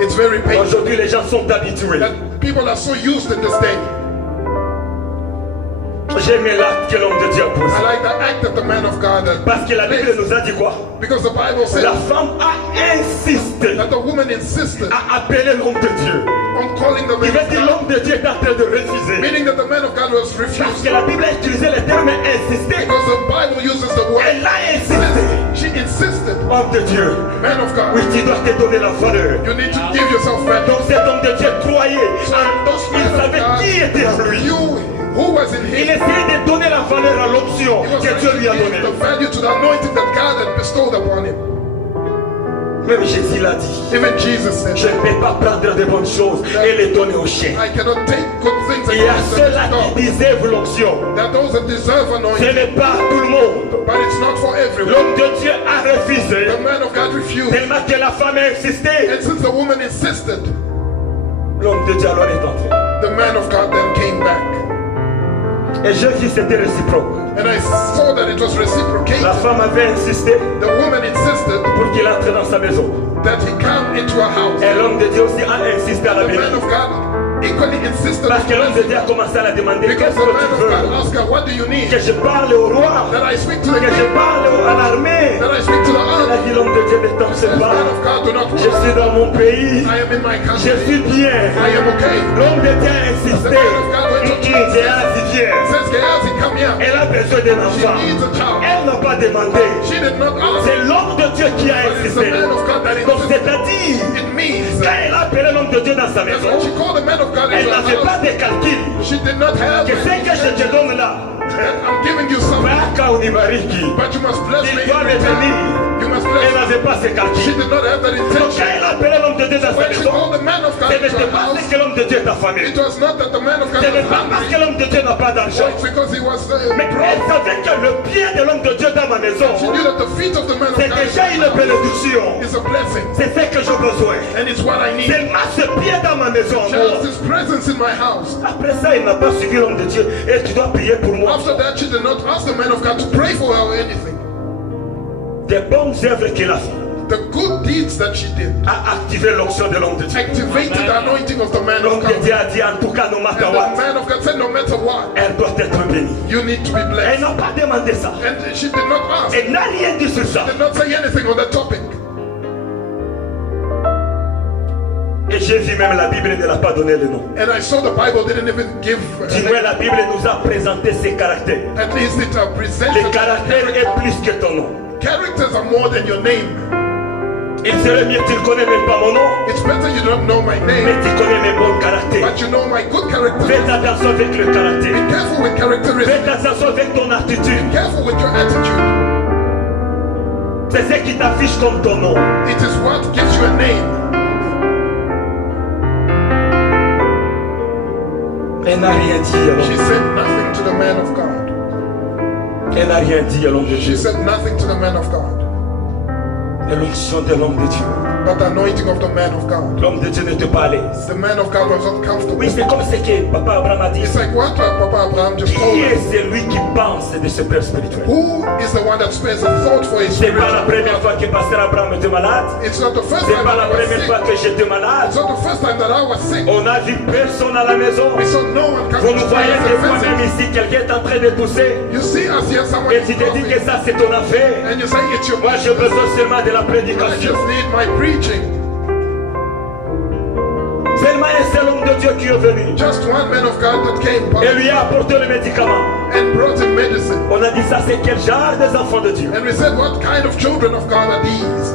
it's very painful. Aujourd'hui, les gens sont habitués. That people are so used in this day. J'aime l'acte que l'homme de Dieu a posé. I like the act that the man of God Parce que la Bible nous a dit quoi? because the Bible says La femme a insisté that the woman insisted à appeler l'homme de Dieu. on calling the Il man veut of dire God, l'homme de Dieu est en train de refuser. meaning that the man of God was Parce refused. que la Bible a utilisé le terme insister. Because the Bible uses the word. Elle a insisté. She insisted, Homme de Dieu, man of God, oui, tu dois te donner la valeur. you need to give yourself value. Donc cet homme de Dieu croyait. Il savait qui était en lui. You who was in Il him, essayait de donner la valeur à l'option he was que Dieu lui a trying to donnée. give the value to the anointing that God had bestowed upon him. Même Jésus l'a dit. Even Jesus said, Je ne peux pas prendre de bonnes choses et les donner aux chiens. I cannot take good things and Il y a give them ceux-là to qui God. déservent l'onction. There are those that deserve Ce anointing, n'est pas tout le monde. but it's not for everyone. L'homme de Dieu a refusé. The man of God refused. Tellement que la femme a insisté. And since the woman insisted, L'homme de Dieu alors est entré. the man of God then came back. Et j'ai vu c'était réciproque. And I saw that it was reciprocated. La femme avait insisté The woman insisted pour qu'il entre dans sa maison. that he come into her house. Et l'homme de Dieu aussi a insisté à la The man maison. of God equally insisted Parce que l'homme de on Dieu a commencé à la demander because qu'est-ce the que man tu of God veux? asked her, what do you need? Que je parle au roi. That I speak to the Que je king. parle à l'armée. That I speak to the Elle a army. dit l'homme de Dieu ne t'en Says, sais man pas. of God, do not Je worry. suis dans mon pays. I am in my Je country. suis bien. I am okay. L'homme de Dieu a insisté. Géasi, viens. Says Gehazi, come here. Elle a besoin d'un She enfant. needs a child. Elle n'a pas demandé. She did not ask. C'est l'homme de Dieu qui a But it's the insisté. man of God that Donc insisted. c'est-à-dire, It means quand elle a appelé l'homme de Dieu dans sa that maison, when she called the man of God elle into n'avait her pas house, de calcul. she did not have Que ce que je te donne là, that I'm giving you something, Baka unibariki. but you must bless Il me doit in me return. bénir. You must Elle bless me. n'avait pas ce She calcul. did not have that Donc quand intention. elle a appelé l'homme de Dieu dans sa When she maison, called the man of God ce into n'était her pas house, parce que l'homme de Dieu est affamé. it was not that the man of God Ce was n'est pas parce que hungry, l'homme de Dieu n'a pas d'argent. but it's because he was Mais elle savait que le pied de l'homme de Dieu dans ma maison, she knew that the feet of the man of c'est God déjà une bénédiction. is a blessing, C'est ce que j'ai besoin. and it's what I need. Seulement ce pied dans ma maison. Just his presence in my house. Après ça, il n'a pas suivi l'homme de Dieu. Et tu dois prier pour moi. After that, she did not ask the man of God to pray for her or anything. Des bonnes œuvres qu'il a fait The good deeds that she did a activé l'onction de l'homme de Dieu. activated the anointing of the man L'homme of de God. Dieu a dit en tout cas, no matter And the what, man of God said, no matter what, elle doit être bénie. you need to be Elle blessed. n'a pas demandé ça. And she did not ask, Elle n'a rien dit sur ça. did not say anything on that topic. Et j'ai vu même la Bible ne l'a pas donné le nom. And I saw the Bible didn't even give, Du moins, la Bible nous a présenté ses caractères. at least it Le presented. caractère est plus que ton nom. Characters are more than your name. Il serait mieux que tu ne connais même pas mon nom, It's better you don't know my mais name, tu connais mes bons caractères. but you know my good character. Fais attention avec le caractère. Be careful with characteristics. Fais attention avec ton attitude. Careful with your attitude. C'est ce qui t'affiche comme ton nom. It is what gives you a name. Elle n'a rien dit à She l'homme. said nothing to the man of God. Elle n'a rien dit à l'homme de She Dieu. said nothing to the man of God. Et l'onction de l'homme de Dieu but the anointing of the man of God. L'homme de Dieu n'était pas à l'aise. The man of God was not comfortable. Oui, c'est comme ce que Papa Abraham a dit. It's like what Papa Abraham just told Qui us. est celui qui pense de ce père spirituel? Who is the one that spares a thought for his C'est pas la première spiritual? fois que Pasteur Abraham était malade. It's not the first C'est time pas that la I was première fois sick. que j'étais malade. It's not the first time that I was sick. On a vu personne à la maison. We saw no one Vous coming nous to voyez us des fois and même visit. ici, quelqu'un est en train de tousser. You see us here, someone Et is tu te dis que coughing, ça c'est ton affaire. and you say it's your Moi j'ai business. besoin seulement de la I prédication. just need my preaching. Seulement un seul homme de Dieu qui est venu. Just one man of God that came Et lui a apporté le médicament. and brought him medicine. On a dit ça c'est quel genre des enfants de Dieu. And we said, what kind of children of God are these?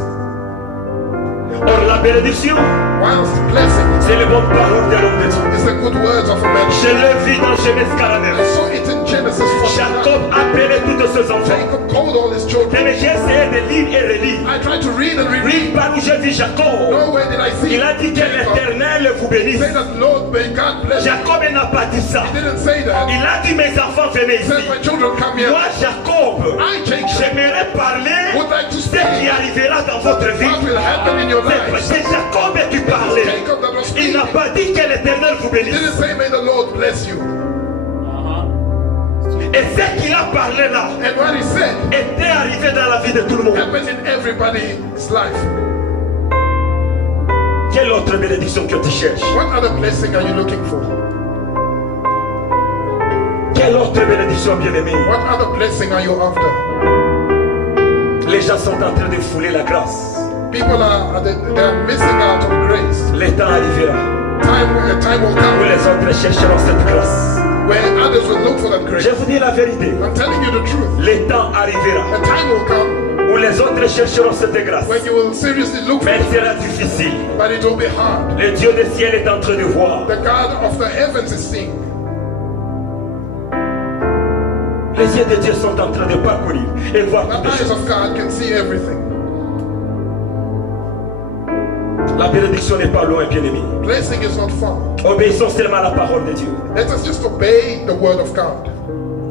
Or la bénédiction, Whilst the blessing c'est les bonnes paroles de l'homme de Dieu. is the good words of a man. Je l'ai vu dans Genèse I 49. saw it in Genesis 49. Jacob appelait tous ses enfants. Jacob called all his children. Mais j'ai essayé de lire et relire. I tried to read and reread. Read par où j'ai vu Jacob. Nowhere did I see Il a dit que Jacob l'Éternel vous bénisse. say that Lord may God bless you. Jacob n'a pas dit ça. He didn't say that. Il a dit mes enfants venez He said, ici. my children come here. Moi Jacob, I, Jacob, j'aimerais parler would like to de ce speak qui arrivera dans votre vie. what will happen in your lives. C'est Jacob qui parlait. Jacob that was Il speaking. n'a pas dit que l'Éternel vous He bénisse. didn't say, may the Lord bless you. Et ce qu'il a parlé là And what he said était arrivé dans la vie de tout le monde. happened in everybody's life. Quelle autre bénédiction que tu cherches? What other blessing are you looking for? Quelle autre bénédiction, bien-aimé? What other blessing are you after? Les gens sont en train de fouler la grâce. People they're missing out on grace. Le temps arrivera Time will où come les autres chercheront cette grâce. where others will look for that grace. Je vous dis la vérité. I'm telling you the truth. Le temps arrivera A time will come où les autres chercheront cette grâce. when you will seriously look for Mais it, elle sera difficile. but it will be hard. Le Dieu du ciel est en train de voir. The God of the heavens is seeing. Les yeux de Dieu sont en train de parcourir et voir The toutes les eyes choses. of God can see everything. La bénédiction n'est pas loin, bien-aimé. Blessing is not far. Obéissons seulement à la parole de Dieu. Let us just obey the word of God.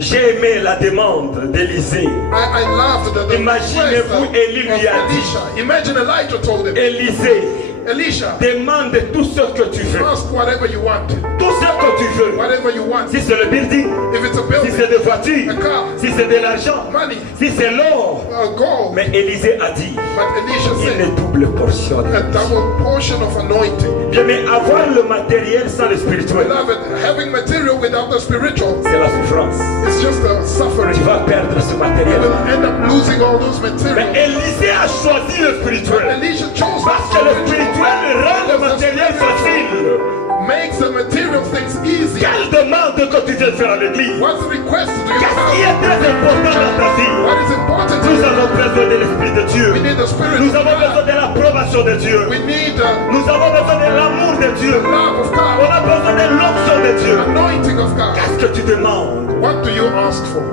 J'ai aimé la demande d'Élisée. I loved the Imaginez-vous, request Élie of lui a dit. Elisha. Imagine Elijah told him, Élisée, Elisha, demande tout ce que tu veux. ask whatever you want. Tout ce que tu veux. Whatever you want. Si c'est le building, If it's a si building, c'est des voitures, a car, si c'est de l'argent, money, si c'est l'or. gold. Mais Élisée a dit, But Elisha une said, double portion. a double portion of anointing. Bien, mais avoir le matériel sans le spirituel, Beloved, having material without the spiritual c'est la souffrance. is just a suffering. Tu vas perdre ce You matériel. will end up losing all those Mais materials. Élisée a choisi le But spirituel. Elisha chose Parce que le spirituel rend le matériel facile. makes the material things easy. Quelle demande que tu viens faire à l'église? What's the request do you Qu'est-ce qui have? est très important dans ta vie? What is important to Nous you? avons besoin de l'Esprit de Dieu. We need the Spirit Nous of avons besoin God. de l'approbation de Dieu. We need the Nous avons besoin de l'amour de Dieu. love of On God, a besoin de l'onction de Dieu. anointing of God. Qu'est-ce que tu demandes? What do you ask for?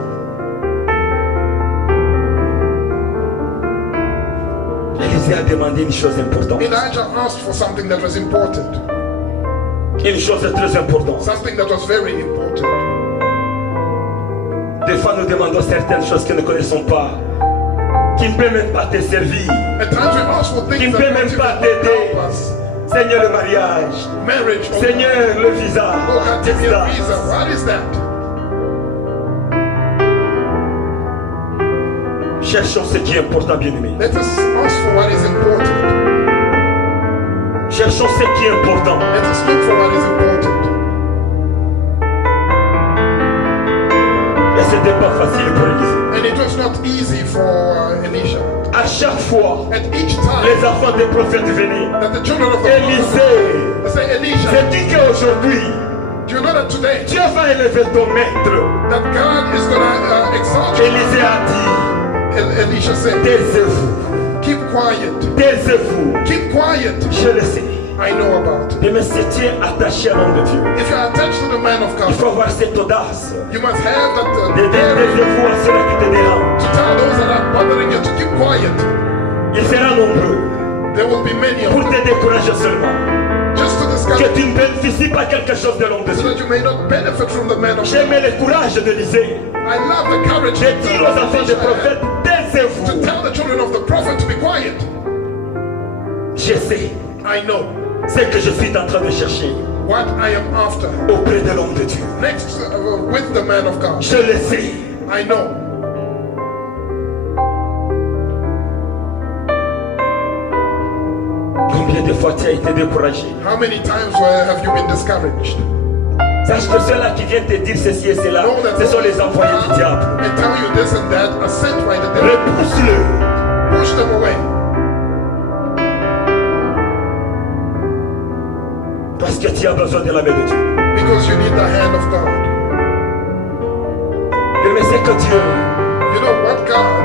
Élisée a demandé une chose importante. Elijah asked for something that was important, Une chose très importante. something that was very important. Des fois, nous demandons certaines choses que nous ne connaissons pas, qui ne peuvent même pas te servir. At times we ask for Qui things ne that peut don't même even pas t'aider. help us. Seigneur, le mariage. Marriage. Oh, Seigneur, le visa. oh God, give me Qu'est-ce a que visa. What is that? Cherchons ce qui est important, bien-aimé. Let us ask for what is important. Cherchons ce qui est important. Let us look for what is important. Et ce n'était pas facile pour Élisée. And it was not easy for Elisha. À chaque fois, At each time les enfants des prophètes venaient. that the children of the Élisée, they say, Elisha, c'est-tu qu'aujourd'hui, do you know that today Dieu va élever ton maître? that God is going to exalt you? Élisée a dit, Elisha said, taisez-vous, keep quiet. taisez-vous. Keep quiet. Je le sais. I know about it. Mais si tu es attaché à l'homme de Dieu, If you are attached to the man of il God, faut avoir cette audace you must have that de dire daring taisez-vous à ceux qui te dérangent. to tell those that are bothering you to keep quiet. Ils seront nombreux There will be many of pour them. te décourager seulement. Just to discuss Que tu ne bénéficies pas quelque chose de l'homme de so Dieu. that you may not benefit from the man of God. J'aimais le courage d'Élisée. I love the courage De dire aux enfants des Elisha had prophètes, to taisez-vous. tell the children of the prophet to be quiet. Je I know ce que je suis en train de chercher what I am after. auprès de l'homme de Dieu. Next, with the man of God. Je le sais. I know. Combien de fois tu as été découragé? How many times have you been discouraged? Sache que ceux-là qui viennent te dire ceci et cela, Know that ce sont those les envoyés who du diable. come and tell you this and that are sent by the devil. Repousse-le. Push them away. Parce que tu as besoin de la main de Dieu. Because you need the hand of God. Mais c'est que Dieu You know what God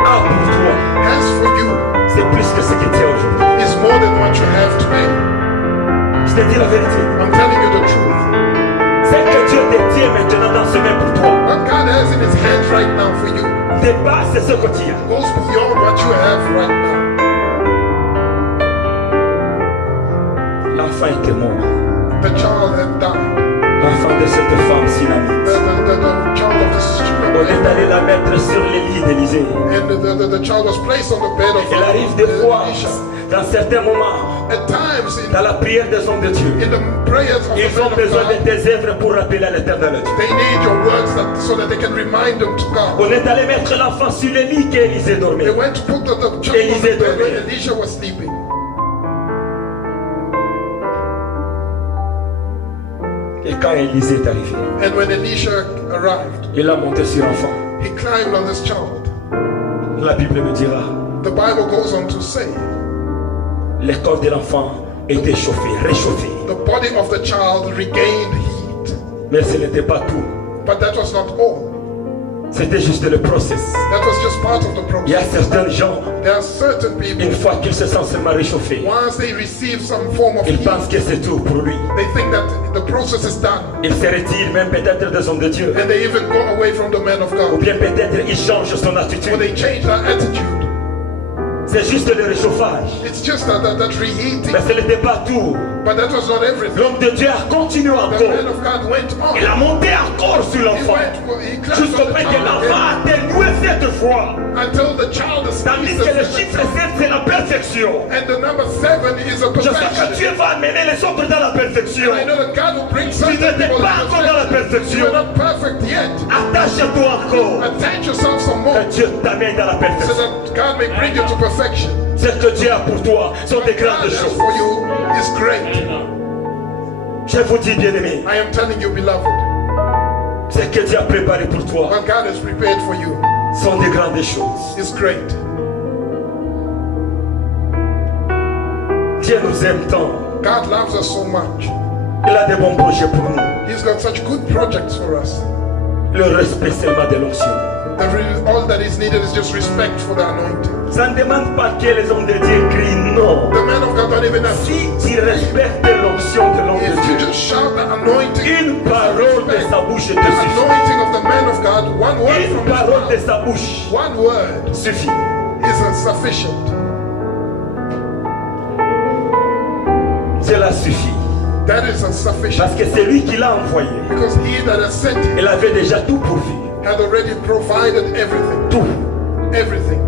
a pour toi, has for you c'est plus que ce que tu as aujourd'hui. is more than what you have today. Je te dis la vérité. I'm telling you the truth. C'est que Dieu te tient maintenant dans ses mains pour toi. What God has in his hands right now for you Dépasse ce que tu as. goes beyond what you have right now. L'enfant était mort. The child had died. L'enfant de cette femme synamite. The child of this On est allé la mettre sur les lits d'Élysée. and the child was placed on the bed of Elle arrive des fois, Elisha. dans certains moments, At times dans la prière des hommes de Dieu, in the prayers of the ils man ont of besoin de God, tes œuvres pour rappeler à l'éternel Dieu. they need your words so that they can remind them to God. On est allé mettre l'enfant sur les lits qu'Élisée dormait. They went to put the child on Élisée the bed dormait. when Elisha was sleeping. Et quand Élisée est arrivé, And when Elisha arrived, il a monté sur l'enfant. he climbed on this child. La Bible me dira, The Bible goes on to say, le corps de l'enfant était chauffé, réchauffé. the body of the child regained heat. Mais ce n'était pas tout. But that was not all. C'était juste le process. That was just part of the Il y a process. certains gens, There are certain une people, fois qu'ils se sentent seulement réchauffés, once they receive some form of ils heat, pensent que c'est tout pour lui. they think that the process is done. Il se retire même peut-être des hommes de Dieu. And they even go away from the man of Ou God. bien peut-être il change son Or attitude. they change their attitude. C'est juste le réchauffage. It's just that reheating. Mais ce n'était pas tout. But that was not everything. L'homme de Dieu a continué The man encore. of God went Il on. a monté encore sur He l'enfant. he climbed Jusqu'au on the point que child l'enfant again, a atténué cette fois. until the child is Tandis que le chiffre 7, c'est la perfection. and the number 7 is a Je sais que perfection. Dieu va amener les autres dans la perfection. I know that God will bring some Tu people n'étais to pas encore dans la perfection. You perfection. are not perfect yet. Attache-toi encore. Attach yourself some more Que Dieu t'amène dans la so perfection. that God may bring you to perfection. Ce que Dieu a pour toi sont des What God grandes has choses. for you is great. Je vous dis, bien-aimé, I am telling you, beloved, ce que Dieu a préparé pour toi what God has prepared for you sont des grandes choses. is great. Dieu nous aime tant. God loves us so much. Il a de bons projets pour nous. He's got such good projects for us. Le respect seulement de l'onction. All that is needed is just respect for the anointing. Ça ne demande pas que les hommes de Dieu crient non. The man of God don't even have to. Si tu respectes l'onction de l'homme If de you Dieu, just shout the anointing, une parole de sa bouche te the suffit. anointing of the man of God, one word Une from his parole de mouth, sa bouche one word suffit. is sufficient. Cela suffit. That is sufficient. Parce que c'est lui qui l'a envoyé. Because he that has sent him Il avait déjà tout pourvu. had already provided everything. Tout. Everything.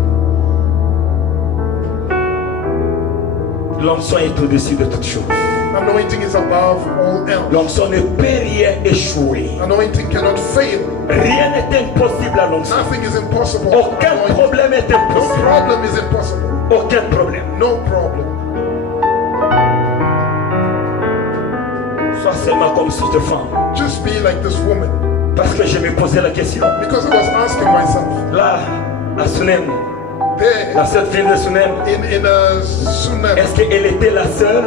L'onction est au-dessus de toutes choses. Anointing is above all else. L'onction ne peut rien échouer. Anointing cannot fail. Rien n'est impossible à l'onction. Nothing is impossible. Aucun Anointing. problème est No impossible. problem is impossible. Aucun problème. No problem. Sois seulement comme cette femme. Just be like this woman. Parce que je me posais la question. Because I was asking myself, Là, à Sunem, there dans cette ville de Sunem, in Sunem, est-ce qu'elle était la seule?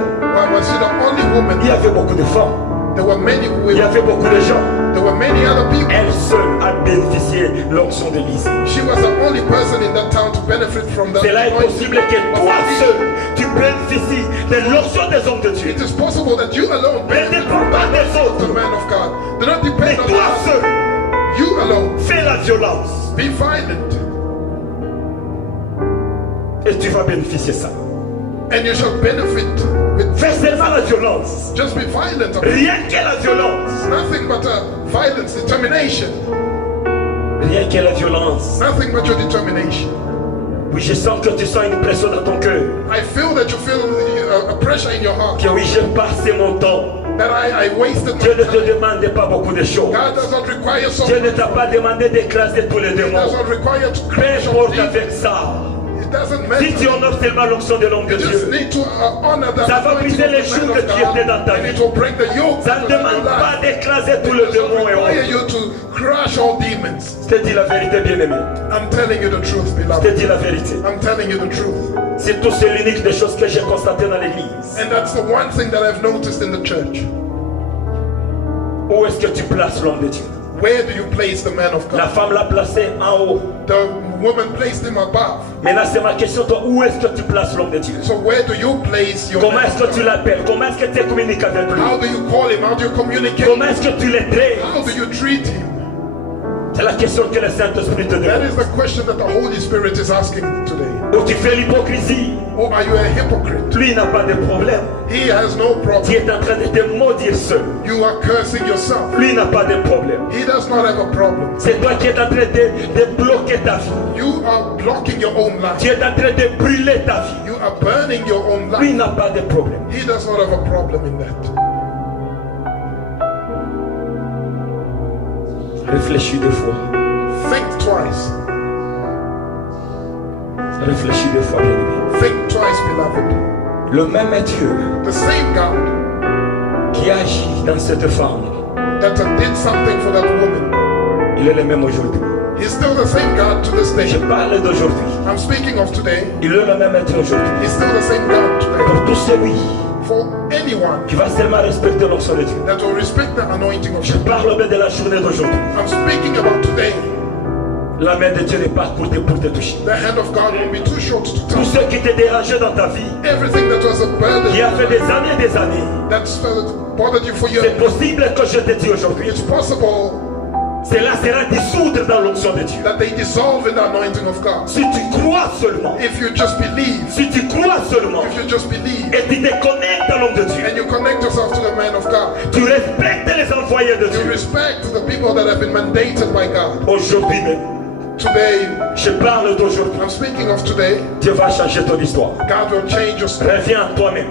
was she the only woman? Il y avait beaucoup de femmes. There were many Il y women. avait beaucoup de gens. There were many other people. Elle seule a bénéficié de l'onction de l'Église. She was the only person in that town to benefit from the Cela est anointing possible que of toi the seul, tu bénéficies de l'onction des hommes de Dieu. It is possible that you alone Ne benefit dépends pas des from the autres. man of God. Do not Mais depend on toi others. seul, You alone. fais la violence. Be violent. Et tu vas bénéficier ça. And you shall benefit with Fais seulement la violence. just be violent. Rien que la violence. Nothing but violence, determination. Rien que la violence. Nothing but your determination. Oui, je sens que tu sens une pression dans ton cœur. I feel that you feel a pressure in your heart. Que oui, j'ai passé mon temps. That I wasted Dieu my ne te time. demande pas beaucoup de choses. God does not require so Dieu ne much. t'a pas demandé d'écraser tous les He démons. does not require to Peu crash on importe demons. avec ça. It doesn't Si tu matter. honores seulement l'onction de l'homme de You just Dieu, need to honor that ça va anointing briser of les the jours man que of tu God, étais dans ta and vie. it will break the yoke Ça ne that was in your demande pas life. d'écraser tous It les does démons not et require autres. you to crush all demons. Je te dis la vérité, bien-aimé. I'm telling you the truth, Je te beloved. dis la vérité. I'm telling you the truth. C'est tout, c'est l'unique des choses que j'ai constatées dans l'église. And that's the one thing that I've noticed in the church. Où est-ce que tu places l'homme de Dieu? Where do you place the man of La God? femme l'a placé en haut. The woman placed him above. Maintenant, c'est ma question, toi, où est-ce que tu places l'homme de Dieu? So where do you place your Comment man est-ce of que tu God? l'appelles? Comment est-ce que tu communiques avec lui? How do you call him? How do you communicate? Comment est-ce que tu le traites? How do you treat him? C'est la question que le Saint-Esprit te That demande. is the question that the Holy Spirit is asking today. Ou tu fais l'hypocrisie. Or are you a hypocrite? Lui n'a pas de problème. He has no Tu problem. es en train de te maudire seul. You are cursing yourself. Lui n'a pas de problème. He does not have a problem. C'est toi qui es en train de bloquer ta vie. You are blocking your own Tu life. es en train de brûler ta vie. You are burning your own Lui life. n'a pas de problème. He does not have a problem in that. Réfléchis deux fois. Think twice. Réfléchis deux fois, bien-aimé. Think twice, beloved. Le même Dieu The same God qui agit dans cette femme, that did something for that woman, il est le même aujourd'hui. He's still the same God to this Je day. parle d'aujourd'hui. I'm speaking of today. Il est le même Dieu aujourd'hui. He's still the same God today. Pour tout celui For anyone qui va seulement respecter l'onction de Dieu. that will respect the anointing of Je God. parle bien de la journée d'aujourd'hui. I'm speaking about today. La main de Dieu n'est pas courte pour te toucher. The hand of God won't be too short to Tout touch. ce qui t'est dérangé dans ta vie, Everything that was a burden qui a fait des années et des années, that's bothered you for years. c'est possible que je te dise aujourd'hui, It's possible cela sera dissoudre dans l'onction de Dieu. that they dissolve in the anointing of God. Si tu crois seulement, If you just believe, si tu crois seulement, if you just believe, et tu te connectes à l'homme de Dieu, and you connect yourself to the man of God, tu respectes les envoyés de you Dieu. respect the people that have been mandated by God. Aujourd'hui même, Today, je parle d'aujourd'hui. I'm speaking of today, Dieu va changer ton histoire. God will change your story. Reviens en toi-même.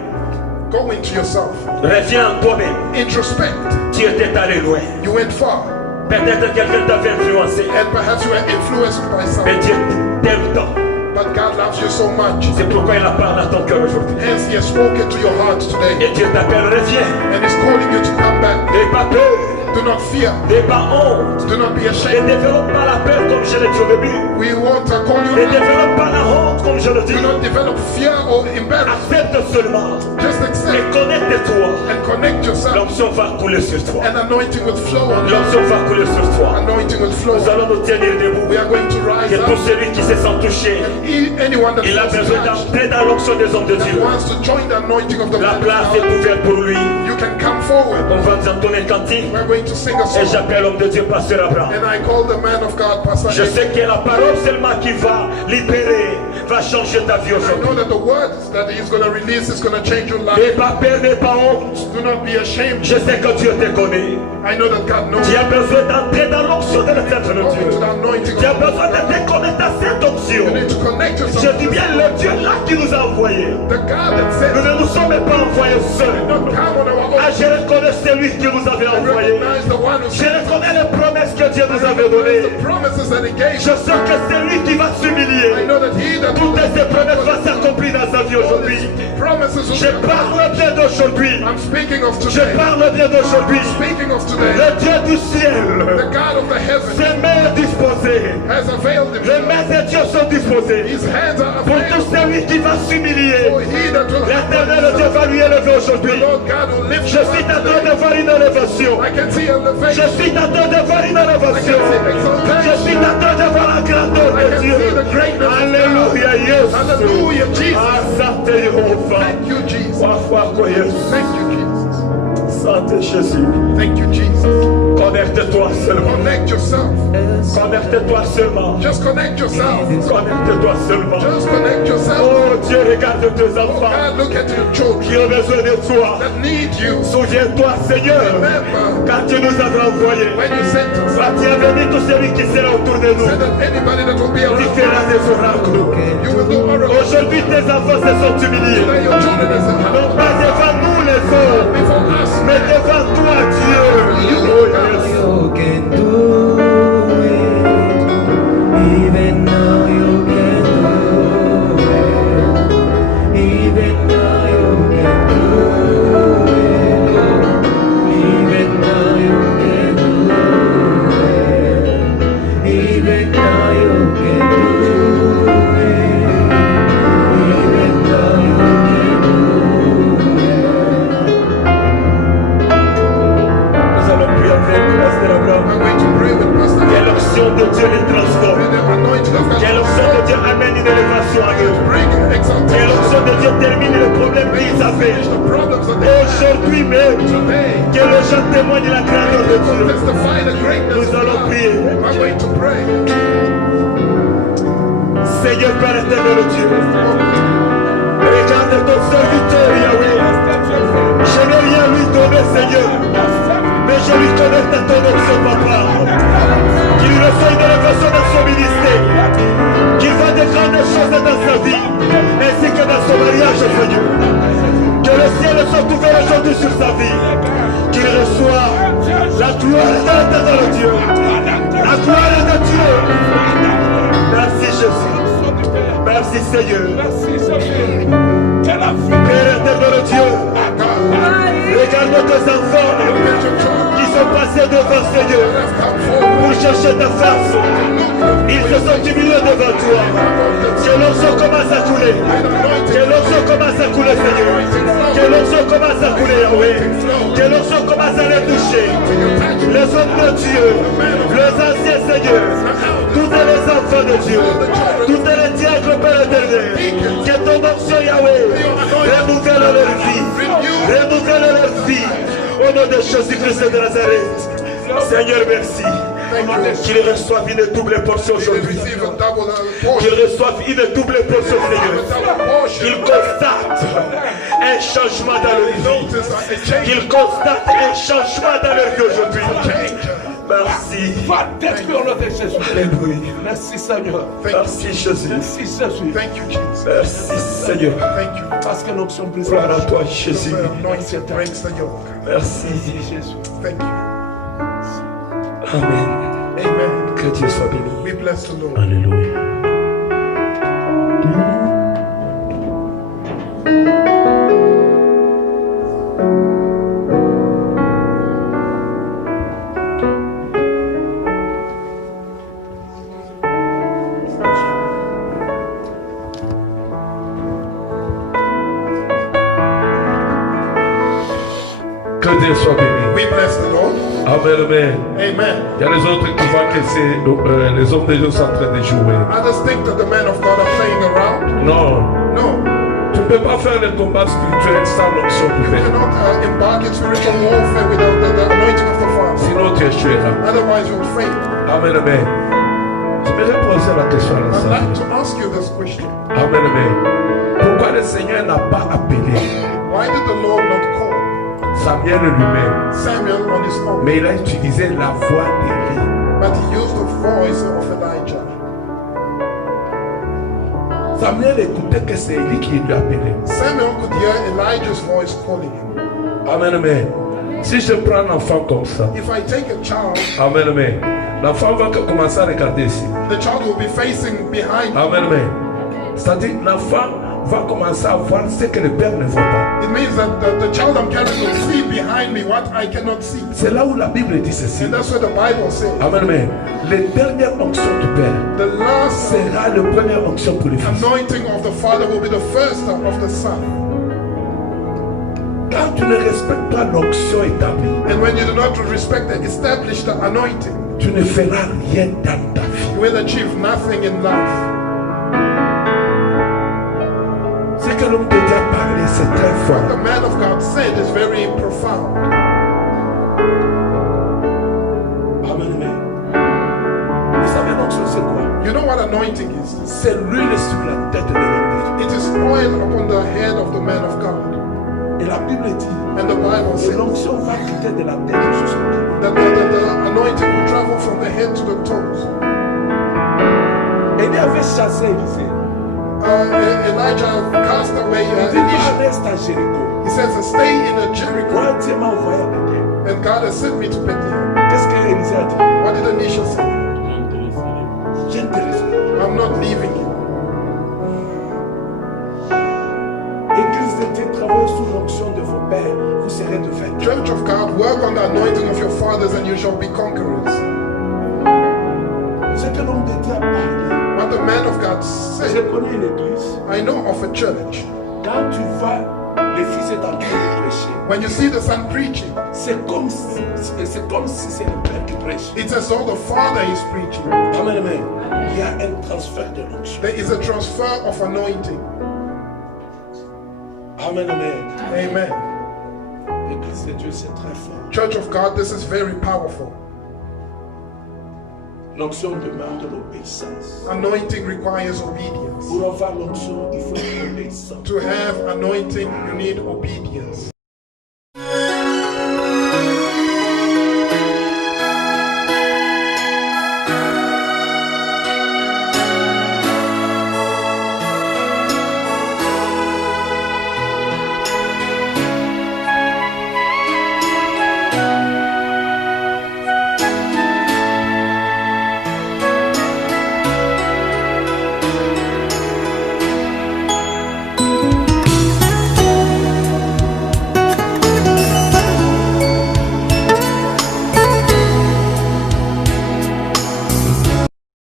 Go into yourself. Reviens en toi-même. Introspect. Tu étais allé loin. You went far, Peut-être quelqu'un t'avait influencé. and perhaps you were influenced by Mais someone, Dieu t'aime tant. but God loves you so much. C'est pourquoi il a parlé à ton cœur aujourd'hui. Hence, He has spoken to your heart today, Et Dieu t'appelle, reviens. and He's calling you to come back. N'aie pas peur. Do not fear. N'aie pas honte. Do not be Ne ashamed. développe pas la peur comme je l'ai dit au début. We want to call Ne you out. développe pas la honte comme je le dis. Do not develop fear or embarrassment. Accepte seulement. Just Et accept connecte-toi. and connect yourself. L'onction va couler sur toi. And anointing will flow on you. L'onction va couler sur toi. Anointing will flow. Nous allons nous tenir debout. We are going to rise Que tout up. celui qui se sent touché, Anyone that il a feels besoin touched, d'entrer dans l'onction des hommes de that Dieu. wants to join the anointing of the La man of place est God, ouverte pour lui. you can come forward. On va nous entonner le cantique. We're going to sing a Et song. j'appelle l'homme de Dieu, Pasteur Abraham. And I call the man of God, Pastor Je Ed. sais que la parole seulement qui va libérer, va changer ta vie I know aujourd'hui. that the words that he's going to release is going to change your N'aie life. pas peur, n'aie pas honte. Do not be ashamed. Je sais que Dieu te connaît. I know that God knows. Tu as besoin d'entrer dans l'onction de l'être de Go into Dieu. the anointing Tu as of besoin de te connecter à cette onction. You need to connect yourself Je to dis this bien le Dieu là qui nous a envoyés. The God that Nous said, ne nous sommes pas envoyés seuls. not come on our Ah, own. je reconnais celui qui nous avait I envoyés. recognize the one who Je said, reconnais les promesses que Dieu nous avait the données. promises that he gave. Je sais que c'est lui qui va I s'humilier. know that he that Toutes ces promesses vont s'accomplir dans sa vie aujourd'hui. promises will Je parle bien d'aujourd'hui. I'm speaking of Je today. parle bien d'aujourd'hui. Speaking of today. Le Dieu du ciel, The God of the heavens ses mains disposées, has availed les himself. mains de Dieu sont disposées. His hands are Pour tout available celui qui va s'humilier, for he that will l'éternel humble Dieu himself. va lui élever The aujourd'hui. Lord God will lift Je you suis up en train today. de voir une élévation. I can see Je elevation. suis en train de voir une élévation. Je suis en train de voir la grandeur I de can Dieu. see the greatness of Alléluia, God. Yesu. Hallelujah, Jesus. Asante Yehova. Thank you, Jesus. Wafwako Yesu. Thank you, Jesus. Saint Jésus. Thank you, Jesus. Connecte-toi seulement. Connect yourself. Connecte-toi seulement. Just connect yourself. Connecte-toi seulement. Just connect yourself. Oh Dieu, regarde tes Oh enfants God, look at your children qui ont besoin de toi. that need you. Souviens-toi, Seigneur, Remember quand tu nous avais envoyés. when you sent us. Toi, tu avais dit tout celui qui sera autour de nous. Said that anybody that will be Tu around feras des oracles. you will do miracles. Aujourd'hui, tes enfants se sont humiliés. That your children is in Non pas devant nous les autres, before us. mais devant toi, Dieu. Oh, yes. You can do it. Even now you can do it. Even now you can do it. Even now you can do it. Even now you can do it. Even now you can do it. Nous allons prier avec Pasteur Abraham. I'm going to pray with Pastor. Que l'action de Dieu les transforme. May the anointing of God Que l'action de Dieu amène une élévation à eux. bring Que exaltation. l'action de Dieu termine les problèmes qu'ils avaient. The problems that they have Aujourd'hui même, today. que les gens témoignent de la grandeur de Dieu. Testify the greatness Nous of allons God. prier. I'm going to pray. Seigneur Père éternel Dieu, regarde ton serviteur Yahweh. Je n'ai rien lui donné, Seigneur, mais je lui connecte à ton onction, Papa. Qu'il reçoit une élévation dans son ministère, qu'il fasse de grandes choses dans sa vie, ainsi que dans son mariage, Seigneur. Que le ciel soit ouvert aujourd'hui sur sa vie, qu'il reçoive la gloire de l'éternel Dieu, la gloire de Dieu. Merci Jésus. Merci Seigneur. Père éternel Dieu, regarde tes enfants qui sont passés devant Seigneur pour chercher ta face. Ils se sont humiliés devant toi. Que l'onction commence à couler. Que l'onction commence à couler, Seigneur. Que l'onction commence à couler, Yahweh. Que l'onction commence à les toucher. Les hommes de Dieu, les anciens Seigneurs, tous les enfants de Dieu, tous les diacres, Père éternel. Que ton onction, Yahweh, renouvelle leur vie. Renouvelle leur vie. Au nom de Jésus-Christ de Nazareth. Seigneur, merci. Qu'il reçoive une double portion aujourd'hui. Receive a double portion. Qu'il reçoive une double portion, Seigneur. Qu'il constate un changement dans leur vie. Qu'il constate un changement dans leur vie aujourd'hui. Merci. Va détruire notre Jésus. Alléluia. Merci Seigneur. Merci Jésus. Merci Jésus. Thank you, Jesus. Merci Seigneur. Thank you. Parce que l'onction brise Gloire à la toi Jésus. The anointing breaks the yoke. Merci. Jésus. Thank you. Amen. Amen. Que Dieu soit béni. We bless the Lord. Alléluia. Que Dieu soit béni. We bless the Lord. Amen, amen. Amen. Il y a les autres qui voient que c'est les hommes de Dieu sont en train de jouer. Others think that the men of God are playing around. Non, No. tu ne peux pas faire le combat spirituel sans l'onction You divine. cannot embark in spiritual warfare without the anointing of the Father. Sinon tu échoueras. Otherwise, you'll fail. Amen, amen. Je vais poser la question à I'd l'instant. like to ask you this question. Amen, amen. Pourquoi le Seigneur n'a pas appelé Why did the Lord not call Samuel lui-même, Samuel on his own, mais il a utilisé la voix d'Élie? but he used the voice of Elijah? Samuel écoutait que c'est Élie qui lui appelait. Samuel could hear Elijah's voice calling him. Amen, amen. Si je prends un enfant comme ça, If I take a child, amen, amen. L'enfant va commencer à regarder ici. the child will be facing behind. Amen, amen. C'est-à-dire, l'enfant va commencer à voir ce que le père ne voit pas. It means that the child I'm carrying will see behind me what I cannot see. C'est là où la Bible dit ceci. And that's what the Bible says. Amen, amen. Les dernières onctions du père The last sera le première onction pour le fils. anointing of the Father will be the first of the Son. Quand tu ne respectes pas l'onction établie, And when you do not respect the established anointing, tu ne feras rien dans ta vie. you will achieve nothing in life. Ce que l'homme de Dieu a parlé, c'est très What fort. the man of God said is very profound. anointing is. C'est l'huile sur la tête de l'homme. It is oil upon the head of the man of God. Et la Bible dit And the Bible que says l'onction va quitter de la tête jusqu'au pied. that the anointing will travel from the head to the toes. Élie avait chassé Élisée. Elijah cast away Il dit Elisha. reste à Jéricho. He says, stay in Jericho. Moi, Dieu m'a envoyé à Bethléem. And God has sent me to Bethlehem. Qu'est-ce que Élisée a dit? What did Elisha say? Je ne te laisse pas. I'm not leaving you. Église de Dieu, travaillez sous l'onction de vos pères, vous serez de vainqueurs. Church of God, work on the anointing of your fathers and you shall be conquerors. Ce que l'homme de Dieu a parlé. What the man of God J'ai said, connu une église. I know of a church. Quand tu vois les fils et en train de prêcher, When you see the son preaching, c'est comme si c'est le père qui prêche. it's as though the father is preaching. Amen, amen. Il y a un transfert de l'onction. There is a transfer of anointing. Amen, amen. Amen. L'église de Dieu, c'est très fort. Church of God, this is very powerful. L'onction demande de l'obéissance. Anointing requires obedience. Pour avoir l'onction, il faut l'obéissance. To have anointing, you need obedience.